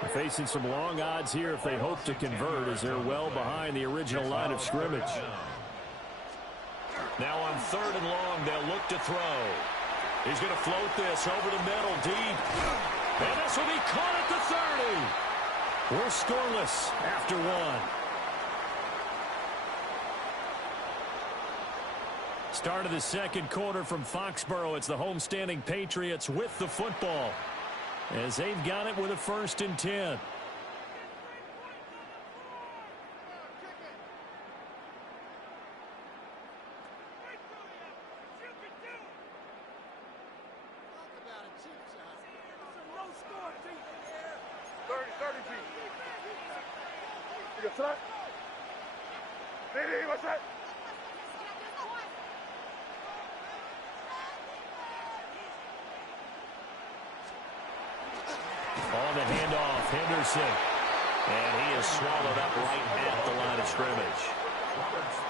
They're facing some long odds here if they hope to convert, as they're well behind the original line of scrimmage. Now on third and long, they'll look to throw. He's going to float this over the middle, deep. And this will be caught at the 30. We're scoreless after one. Start of the second quarter from Foxborough. It's the homestanding Patriots with the football, as they've got it with a 1st and 10. What's that? On the handoff, Henderson. And he is swallowed up right at the line of scrimmage.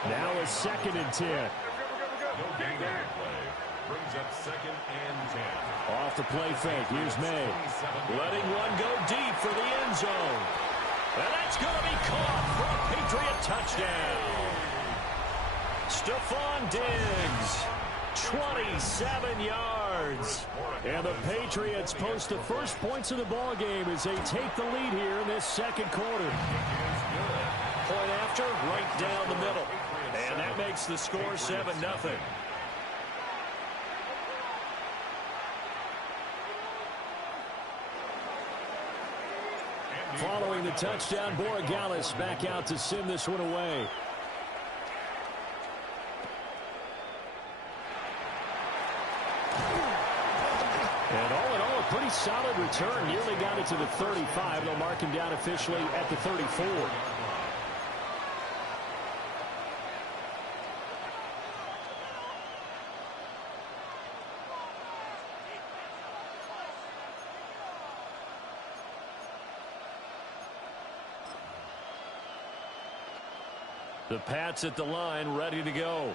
Now a 2nd and 10. No gain on the play. Brings up 2nd and 10. Off the play fake. Here's May. Letting one go deep for the end zone. And that's going to be caught for a Patriot touchdown. Stephon Diggs, 27 yards. And the Patriots post the first points of the ball game as they take the lead here in this 2nd quarter. Point after, right down the middle. And that makes the score 7-0. Following the touchdown, Borregales back out to send this one away. And all in all, a pretty solid return. Nearly got it to the 35. They'll mark him down officially at the 34. The Pats at the line, ready to go.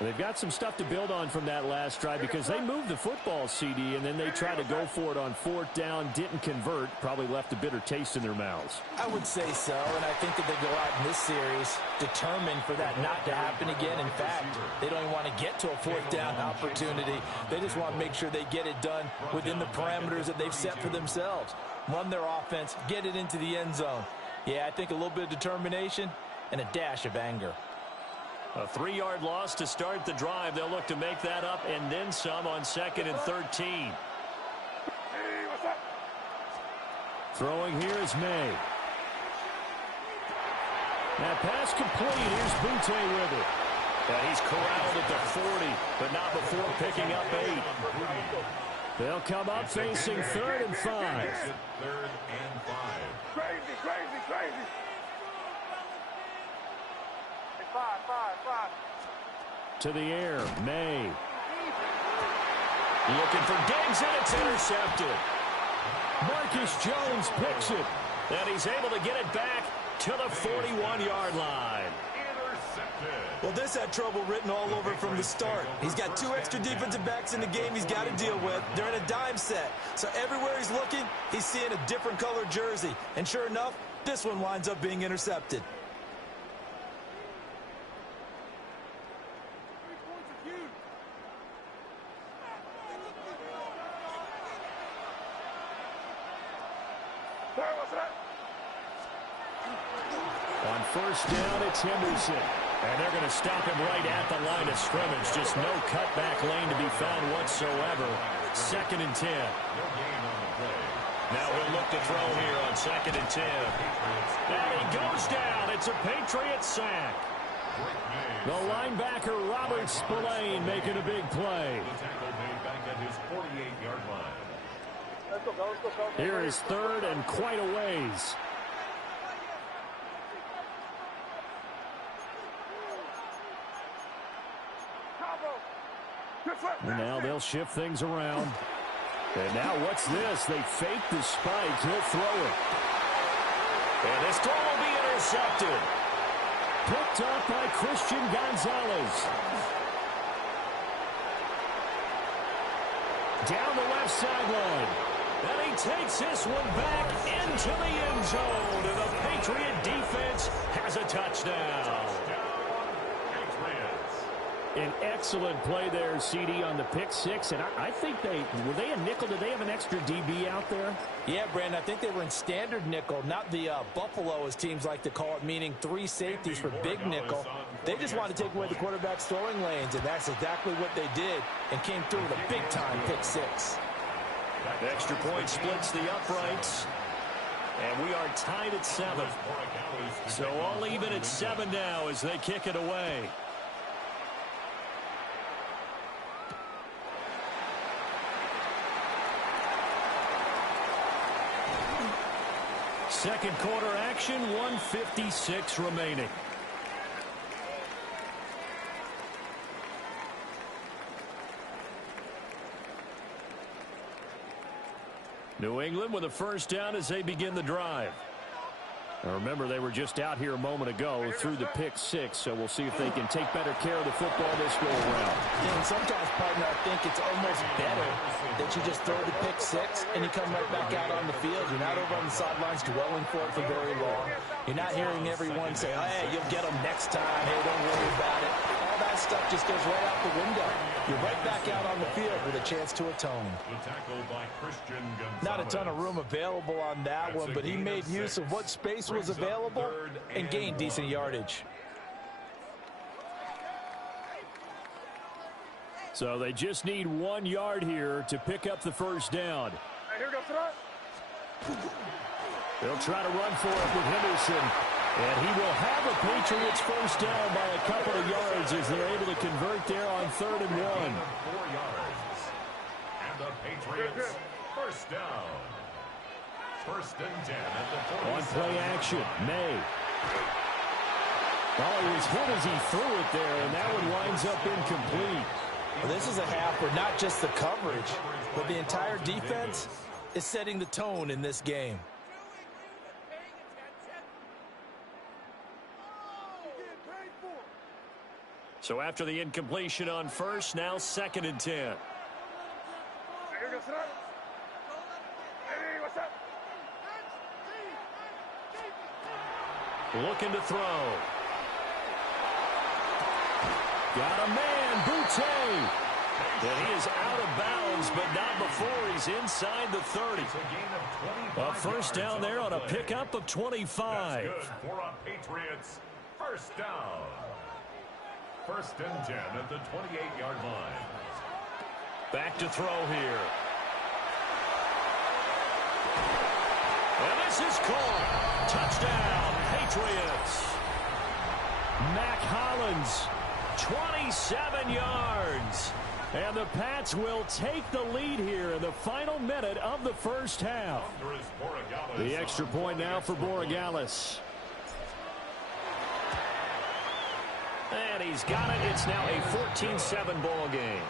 They've got some stuff to build on from that last drive because they moved the football, CD, and then they tried to go for it on 4th down, didn't convert, probably left a bitter taste in their mouths. I would say so, and I think that they go out in this series determined for that not to happen again. In fact, they don't even want to get to a 4th down opportunity. They just want to make sure they get it done within the parameters that they've set for themselves. Run their offense, get it into the end zone. Yeah, I think a little bit of determination and a dash of anger. A 3-yard loss to start the drive. They'll look to make that up and then some on 2nd and 13. Throwing here is May. That pass complete. Here's Butte with it. And he's corralled at the 40, but not before picking up 8. They'll come up facing 3rd and 5. 3rd and 5. Crazy, crazy, crazy. 5. To the air, May. Looking for Diggs, and it's intercepted. Marcus Jones picks it. And he's able to get it back to the 41-yard line. Well, this had trouble written all over from the start. He's got 2 extra defensive backs in the game he's got to deal with. They're in a dime set. So everywhere he's looking, he's seeing a different color jersey. And sure enough, this one winds up being intercepted. On 1st down, it's Henderson. And they're going to stop him right at the line of scrimmage. Just no cutback lane to be found whatsoever. 2nd and 10. Now he'll look to throw here on 2nd and 10. And he goes down. It's a Patriot sack. The linebacker, Robert Spillane, making a big play. Here is 3rd and quite a ways. And now they'll shift things around. And now what's this? They fake the spike. He'll throw it. And this throw will be intercepted. Picked up by Christian Gonzalez. Down the left sideline. And he takes this one back into the end zone. And the Patriot defense has a touchdown. An excellent play there, CD, on the pick 6. And I think were they a nickel? Did they have an extra DB out there? Yeah, Brandon, I think they were in standard nickel, not the Buffalo, as teams like to call it, meaning 3 safeties for big nickel. They just wanted to take away the quarterback's throwing lanes, and that's exactly what they did and came through with a big-time pick 6. The extra point splits the uprights. And we are tied at 7. So all even at 7 now as they kick it away. Second quarter action, 1:56 remaining. New England with a first down as they begin the drive. Now remember, they were just out here a moment ago through the pick six, so we'll see if they can take better care of the football this go around. And sometimes, partner, I think it's almost better that you just throw the pick six and you come right back out on the field. You're not over on the sidelines dwelling for it for very long. You're not hearing everyone say, hey, you'll get them next time. Hey, don't worry about it. All that stuff just goes right out the window. You're right back out on the field with a chance to atone. Not a ton of room available on that one, but he made use of what space was available and gained decent yardage. So they just need 1 yard here to pick up the first down. They'll try to run for it with Henderson. And he will have a Patriots first down by a couple of yards as they're able to convert there on 3rd and 1. 4 yards. And the Patriots first down. 1st and 10 at the 47. On play action, May. Oh, he was hit as he threw it there, and that one winds up incomplete. Well, this is a half where not just the coverage, but the entire defense is setting the tone in this game. So after the incompletion on first, now 2nd and 10. Looking to throw. Got a man, Boutte. And he is out of bounds, but not before he's inside the 30. A first down there on a pickup of 25. That's good for a Patriots first down. 1st and 10 at the 28-yard line. Back to throw here. And this is caught. Touchdown, Patriots. Mac Hollins, 27 yards. And the Pats will take the lead here in the final minute of the first half. The extra point now for Borregales. And he's got it. It's now a 14-7 ball game.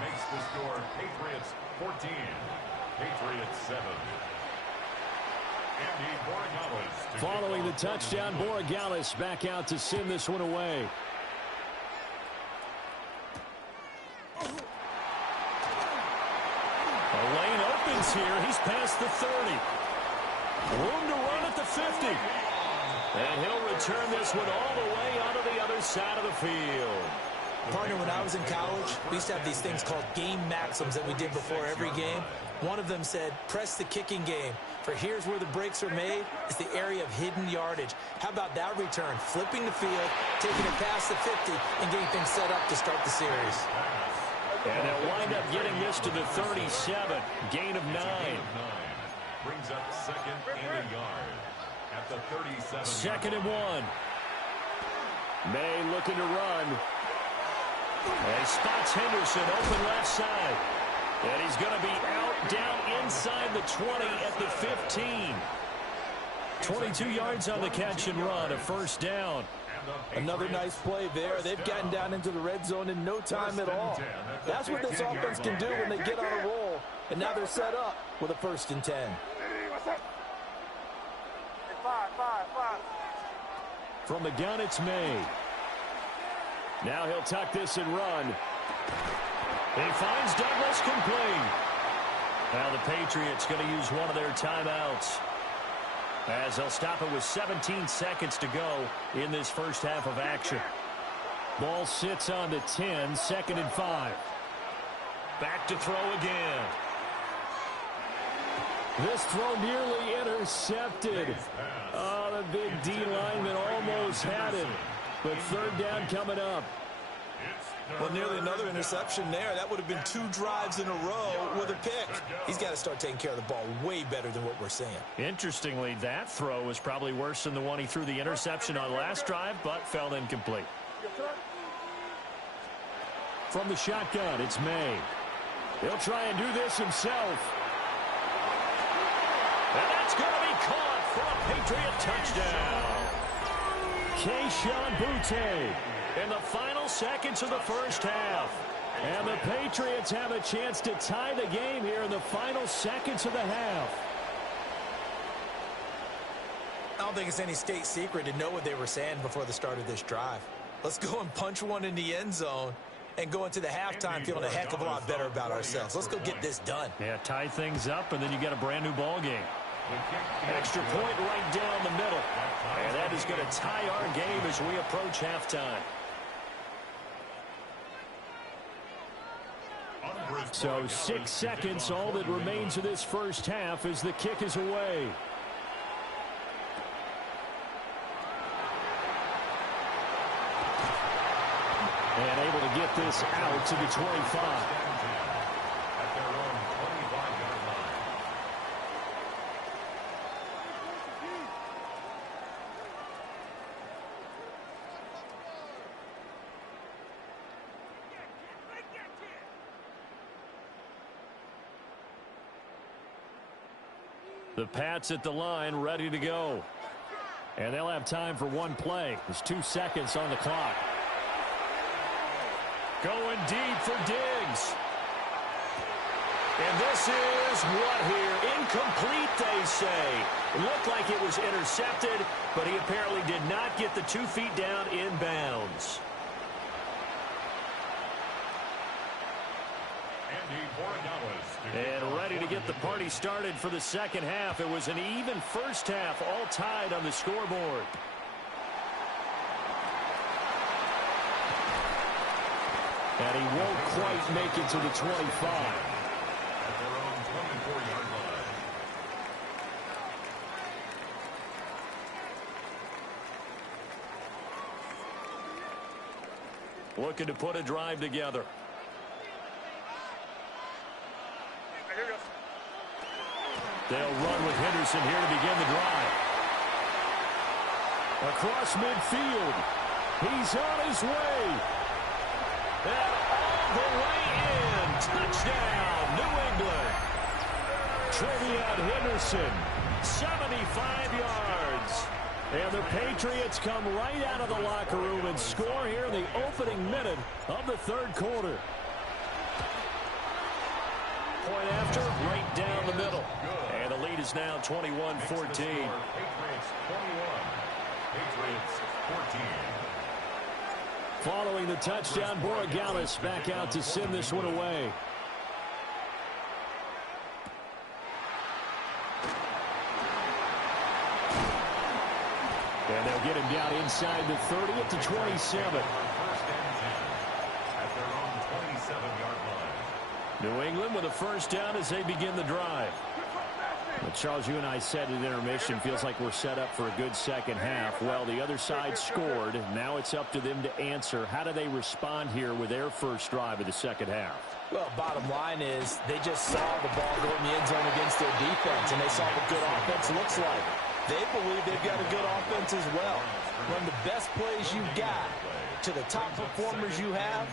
Makes the score Patriots 14, Patriots 7. Andy Borregales. Following the touchdown, Borregales back out to send this one away. A lane opens here. He's past the 30. Room to run at the 50. And he'll return this one all the way onto the other side of the field. Partner, when I was in college, we used to have these things called game maxims that we did before every game. One of them said, press the kicking game. For here's where the breaks are made. It's the area of hidden yardage. How about that return? Flipping the field, taking it past the 50, and getting things set up to start the series. And they'll wind up getting this to the 37. Gain of 9. Brings up 2nd and a yard at the 37. 2nd and 1. May looking to run. And he spots Henderson open left side. And he's going to be out down inside the 20 at the 15. 22 yards on the catch and run, a first down. Another nice play there. They've gotten down into the red zone in no time at all. That's what this offense can do when they get on a roll. And now they're set up with a 1st and 10. From the gun, it's May. Now he'll tuck this and run. He finds Douglas complete. Now the Patriots going to use one of their timeouts, as they'll stop it with 17 seconds to go in this first half of action. Ball sits on the 10, 2nd and 5. Back to throw again. This throw nearly intercepted. Oh, the big D lineman almost had it. But 3rd down coming up. Well, nearly another interception there. That would have been 2 drives in a row with a pick. He's got to start taking care of the ball way better than what we're seeing. Interestingly, that throw was probably worse than the one he threw the interception on last drive, but fell incomplete. From the shotgun, it's May. He'll try and do this himself. And that's going to be caught for a Patriot touchdown. Keyshawn Boutte in the final seconds of the first half. And the Patriots have a chance to tie the game here in the final seconds of the half. don't think it's any state secret to know what they were saying before the start of this drive. Let's go and punch one in the end zone and go into the halftime feeling a heck of a lot better about ourselves. Let's go get this done. Yeah, tie things up, and then you get a brand new ball game. Extra point right down the middle. And that is going to tie our game as we approach halftime. So 6 seconds, all that remains of this first half as the kick is away. And able to get this out to the 25. The Pats at the line, ready to go. And they'll have time for one play. There's 2 seconds on the clock. Going deep for Diggs. And this is what here? Incomplete, they say. It looked like it was intercepted, but he apparently did not get the 2 feet down in bounds. And ready to get the party started for the second half. It was an even first half, all tied on the scoreboard. And he won't quite make it to the 25. At their own 24-yard line. Looking to put a drive together. They'll run with Henderson here to begin the drive. Across midfield. He's on his way. And all the way in. Touchdown, New England. Trevion Henderson, 75 yards. And the Patriots come right out of the locker room and score here in the opening minute of the third quarter. Point after, right down the middle. And the lead is now 21-14. Patriots 21. Patriots 14. Following the touchdown, Borregales back out to send this one away. And they'll get him down inside the 30 at the 27. First and 10 at their own 27-yard line. New England with a first down as they begin the drive. But Charles, you and I said at intermission, feels like we're set up for a good second half. Well, the other side scored. Now it's up to them to answer. How do they respond here with their first drive of the second half? Well, bottom line is they just saw the ball go in the end zone against their defense, and they saw what good offense looks like. They believe they've got a good offense as well. Run the best plays you've got to the top performers you have,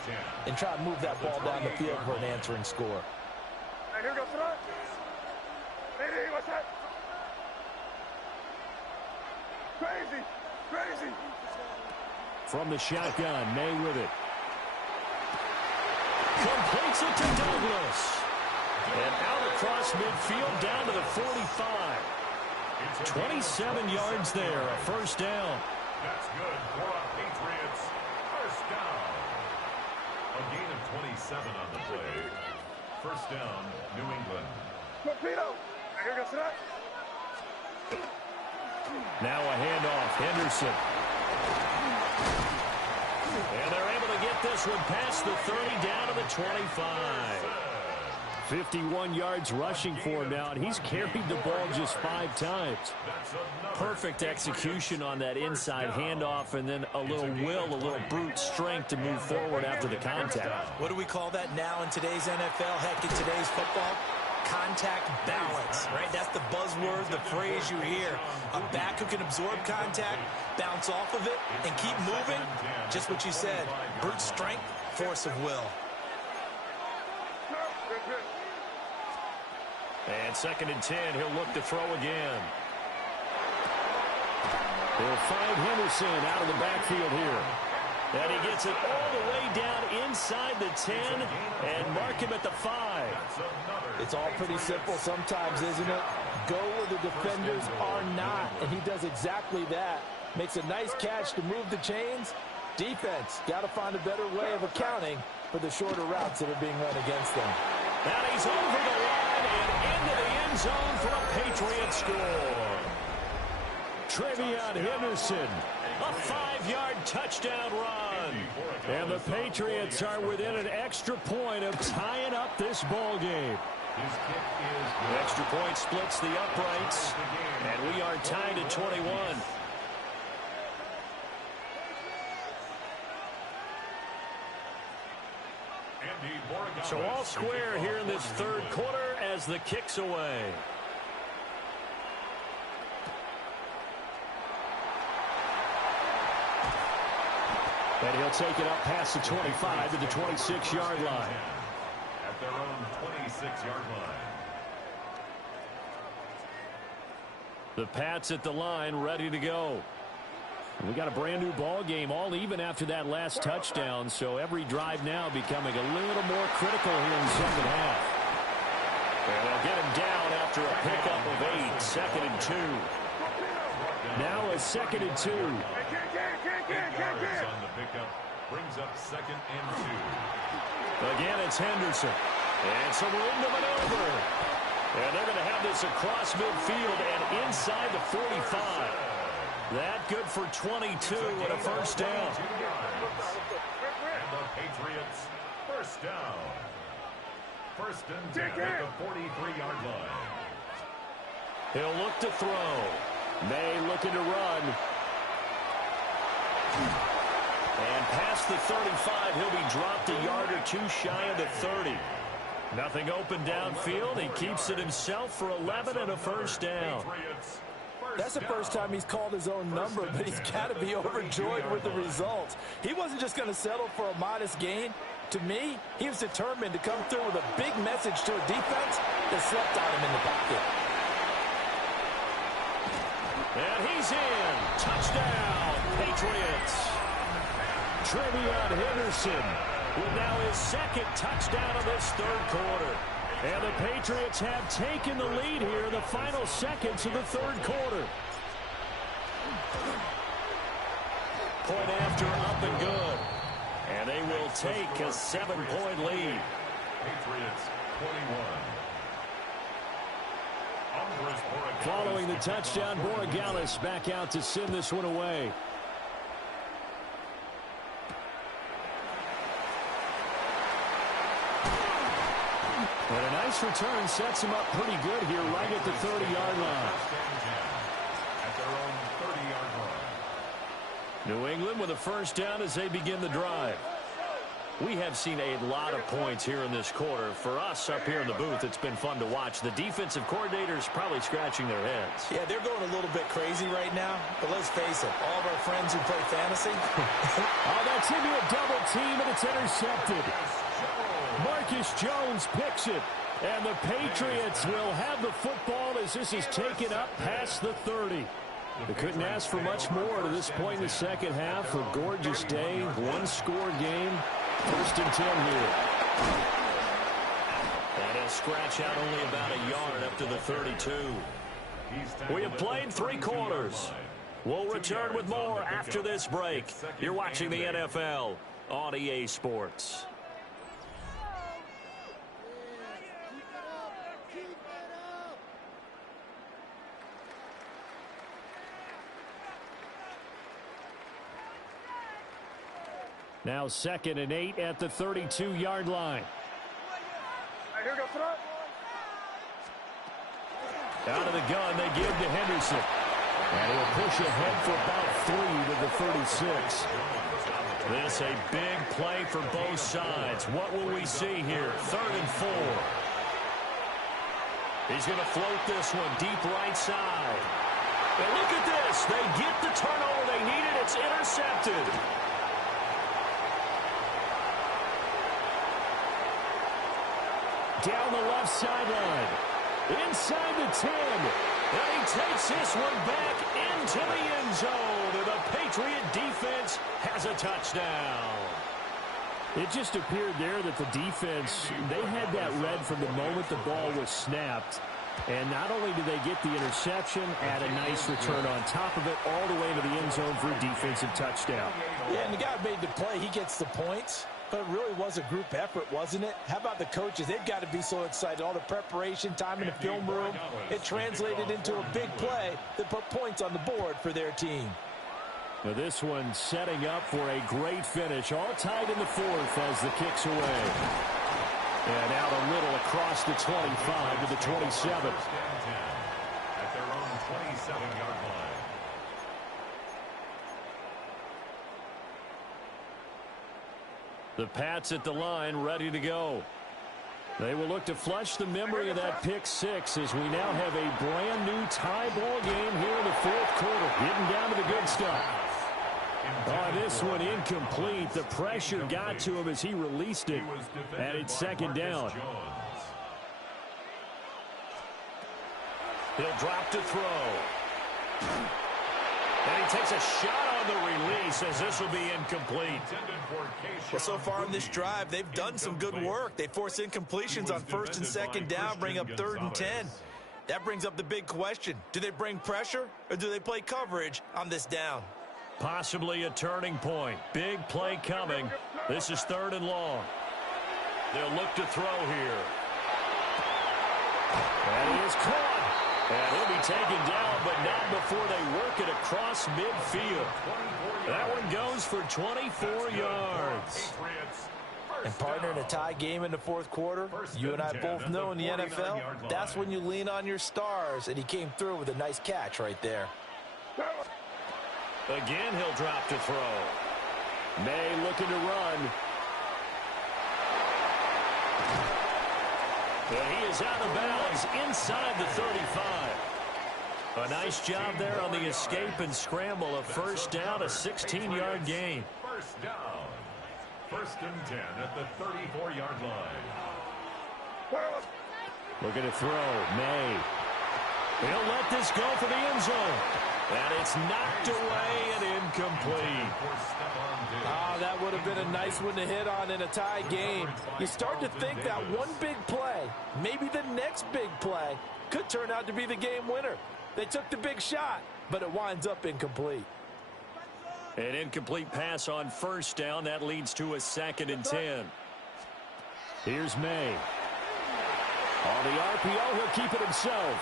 and try to move that ball down the field for an answering score. Hey, here goes front. Hey, what's that? Crazy, crazy. From the shotgun, May with it. Completes it to Douglas. And out across midfield down to the 45. 27 yards there, a first down. That's good for our Patriots. First down. A gain of 27 on the play. First down, New England. Torpedo. Here goes that. Now a handoff, Henderson. And they're able to get this one past the 30 down to the 25. 51 yards rushing for him now, and he's carried the ball just 5 times. Perfect execution on that inside handoff, and then a little will, a little brute strength to move forward after the contact. What do we call that now in today's NFL? Heck, in today's football? Contact balance, right? That's the buzzword, the phrase you hear. A back who can absorb contact, bounce off of it, and keep moving. Just what you said, brute strength, force of will. And 2nd and 10, he'll look to throw again. They'll find Henderson out of the backfield here. And he gets it all the way down inside the 10 and mark him at the 5. It's all pretty simple sometimes, isn't it? go where the defenders are not, and he does exactly that. Makes a nice catch to move the chains. Defense got to find a better way of accounting for the shorter routes that are being run against them. And he's over the line and into the end zone for a Patriot score. Trevion Henderson, a 5-yard touchdown run. And the Patriots are within an extra point of tying up this ball game. The extra point splits the uprights, and we are tied at 21. So all square here in this third quarter as the kick's away. And he'll take it up past the 25 to the 26-yard line. At their own 26-yard line. The Pats at the line, ready to go. We got a brand new ball game, all even after that last touchdown, so every drive now becoming a little more critical here in the second half. And they'll get him down after a pickup of 8, 2nd and 2. Now a 2nd and 2. Yards on the pickup brings up 2nd and 2. Again, it's Henderson. And some room to maneuver. And they're going to have this across midfield and inside the 45. That good for 22 and a first down. And the Patriots first down. 1st and 10 at the 43-yard line. He'll look to throw. May looking to run. And past the 35, he'll be dropped a yard or two shy of the 30. Nothing open downfield. He keeps it himself for 11 and a first down. That's the first time he's called his own number, but he's got to be overjoyed with the results. He wasn't just going to settle for a modest gain. To me, he was determined to come through with a big message to a defense that slept on him in the pocket. And he's in. Touchdown, Patriots. Trevion Henderson with now his 2nd touchdown of this third quarter. And the Patriots have taken the lead here in the final seconds of the third quarter. Point after, up and good. And they will take a 7-point lead. Patriots 21. Following the touchdown, Borregales back out to send this one away. And a nice return sets him up pretty good here right at the 30-yard line. At their own 30-yard line. New England with a first down as they begin the drive. We have seen a lot of points here in this quarter. For us up here in the booth, it's been fun to watch. The defensive coordinators probably scratching their heads. Yeah, they're going a little bit crazy right now. But let's face it, all of our friends who play fantasy. Oh, that's into a double team, and it's intercepted. Marcus Jones picks it. And the Patriots will have the football as this is taken up past the 30. They couldn't ask for much more to this point in the second half. A gorgeous day, one-score game. 1st and 10 here. And he'll scratch out only about a yard up to the 32. We have played 3 quarters. We'll return with more after this break. You're watching the NFL on EA Sports. Now 2nd and 8 at the 32-yard line. Here go front. Out of the gun, they give to Henderson. And he'll push ahead for about 3 to the 36. This a big play for both sides. What will we see here? 3rd and 4. He's going to float this one deep right side. And look at this. They get the turnover they needed. It's intercepted. Down the left sideline. Inside the 10. And he takes this one back into the end zone. And the Patriot defense has a touchdown. It just appeared there that the defense, they had that read from the moment the ball was snapped. And not only did they get the interception, add a nice return on top of it, all the way to the end zone for a defensive touchdown. Yeah, and the guy made the play. He gets the points. But it really was a group effort, wasn't it? How about the coaches? They've got to be so excited. All the preparation, time in the film room, it translated into a big play that put points on the board for their team. Now this one setting up for a great finish. All tied in the fourth as the kick's away. And out a little across the 25 to the 27. At their own 27-yard line. The Pats at the line, ready to go. They will look to flush the memory of that pick six as we now have a brand new tie ball game here in the fourth quarter. Getting down to the good stuff. Oh, this one incomplete. The pressure got to him as he released it. And it's second down. He'll drop to throw. And he takes a shot on the release as this will be incomplete. Well, so far in this drive, they've done some good work. They force incompletions on first and second down, bring up 3rd and 10. That brings up the big question. Do they bring pressure or do they play coverage on this down? Possibly a turning point. Big play coming. This is 3rd and long. They'll look to throw here. And he is caught. And he'll be taken down, but not before they work it across midfield. That one goes for 24 yards. And partner, in a tie game in the fourth quarter, you and I both know in the NFL, that's when you lean on your stars, and he came through with a nice catch right there. Again, he'll drop to throw. May looking to run. And he is out of bounds inside the 35. A nice job there on the escape and scramble. A first down, a 16-yard gain. First down. 1st and 10 at the 34-yard line. Looking to throw. May. He'll let this go for the end zone. And it's knocked away and incomplete. Ah, that would have been a nice one to hit on in a tie game. You start to think that one big play, maybe the next big play, could turn out to be the game winner. They took the big shot, but it winds up incomplete. An incomplete pass on first down. That leads to a 2nd and 10. Here's May. On the RPO, he'll keep it himself.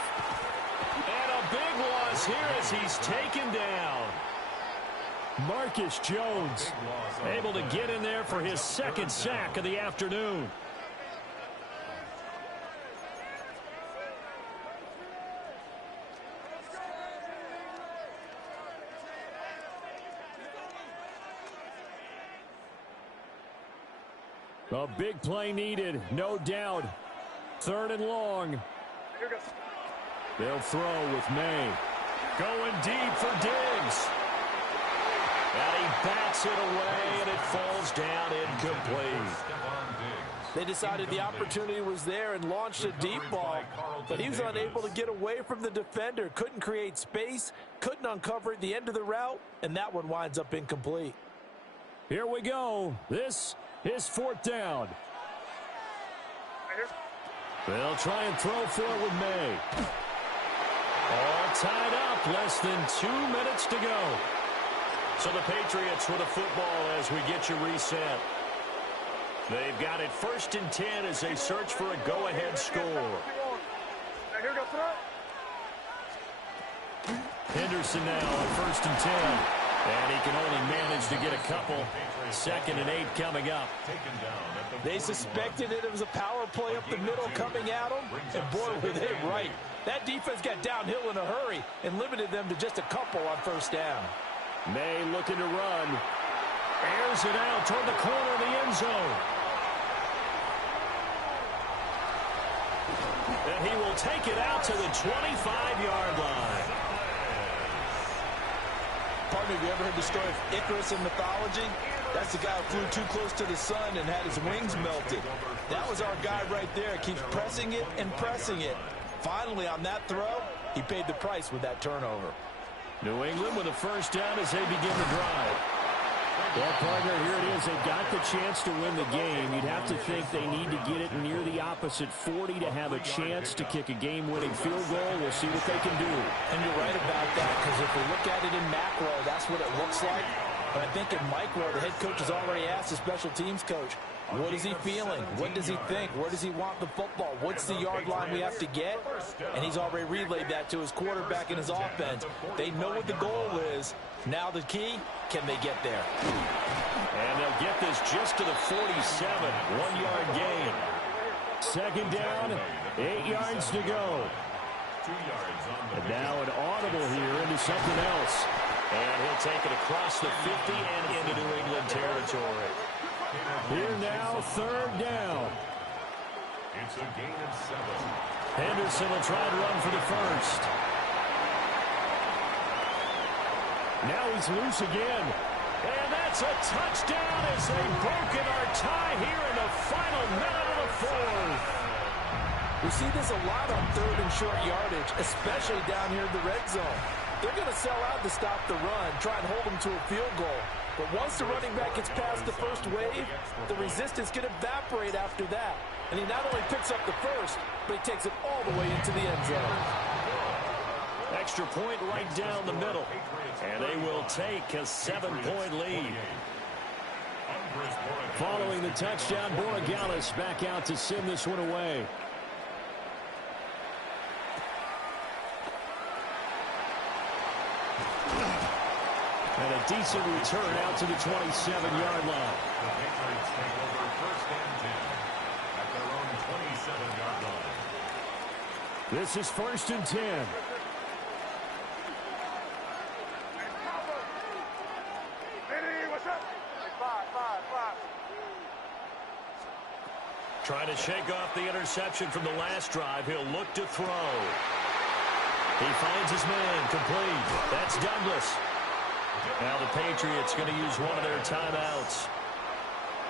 And a big loss here as he's taken down. Marcus Jones able to get in there for his 2nd sack of the afternoon. A big play needed, no doubt. 3rd and long. They'll throw with May. Going deep for Diggs. And he bats it away, and it falls down incomplete. They decided the opportunity was there and launched a deep ball, but he was unable to get away from the defender. Couldn't create space, couldn't uncover at the end of the route, and that one winds up incomplete. Here we go. This is 4th down. They'll try and throw for it with May. All tied up, less than 2 minutes to go. So the Patriots with a football as we get you reset. They've got it 1st and 10 as they search for a go-ahead score. Henderson now on 1st and 10. And he can only manage to get a couple. 2nd and 8 coming up. They suspected it was a power play up the middle coming at them, and boy, were they right. That defense got downhill in a hurry and limited them to just a couple on 1st down. May looking to run. Airs it out toward the corner of the end zone. And he will take it out to the 25-yard line. Partner, have you ever heard the story of Icarus in mythology? That's the guy who flew too close to the sun and had his wings melted. That was our guy right there. Keeps pressing it and pressing it. Finally, on that throw, he paid the price with that turnover. New England with a 1st down as they begin the drive. Well, partner, here it is. They've got the chance to win the game. You'd have to think they need to get it near the opposite 40 to have a chance to kick a game-winning field goal. We'll see what they can do. And you're right about that, because if we look at it in macro, that's what it looks like. But I think in micro, the head coach has already asked the special teams coach, what is he feeling? What does he think? Where does he want the football? What's the yard line we have to get? And he's already relayed that to his quarterback and his offense. They know what the goal is. Now the key, can they get there? And they'll get this just to the 47. 1-yard gain. Second down, 8 yards to go. And now an audible here into something else. And he'll take it across the 50 and into New England territory. Here now, third down. It's a gain of 7. Henderson will try to run for the first. Now he's loose again. And that's a touchdown as they've broken our tie here in the final minute of the fourth. We see this a lot on third and short yardage, especially down here in the red zone. They're going to sell out to stop the run, try and hold them to a field goal. But once the running back gets past the first wave, the resistance can evaporate after that. And he not only picks up the first, but he takes it all the way into the end zone. Extra point right down the middle. And they will take a 7-point lead. Following the touchdown, Borregales back out to send this one away. And a decent return out to the 27-yard line. The Patriots take over first and 10 at their own 27-yard line. This is first and 10. Trying to shake off the interception from the last drive. He'll look to throw. He finds his man complete. That's Douglas. Now the Patriots going to use one of their timeouts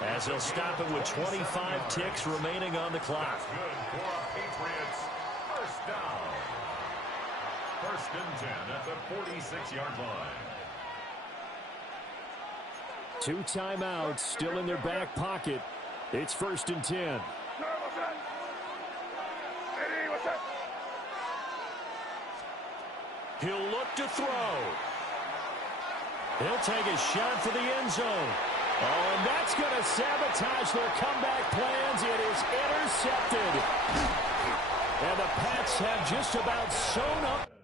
as they'll stop it with 25 ticks remaining on the clock. That's good for Patriots. First down. First and 10 at the 46-yard line. 2 timeouts still in their back pocket. It's first and 10. He'll look to throw. He'll take a shot for the end zone. Oh, and that's going to sabotage their comeback plans. It is intercepted. And the Pats have just about sewn up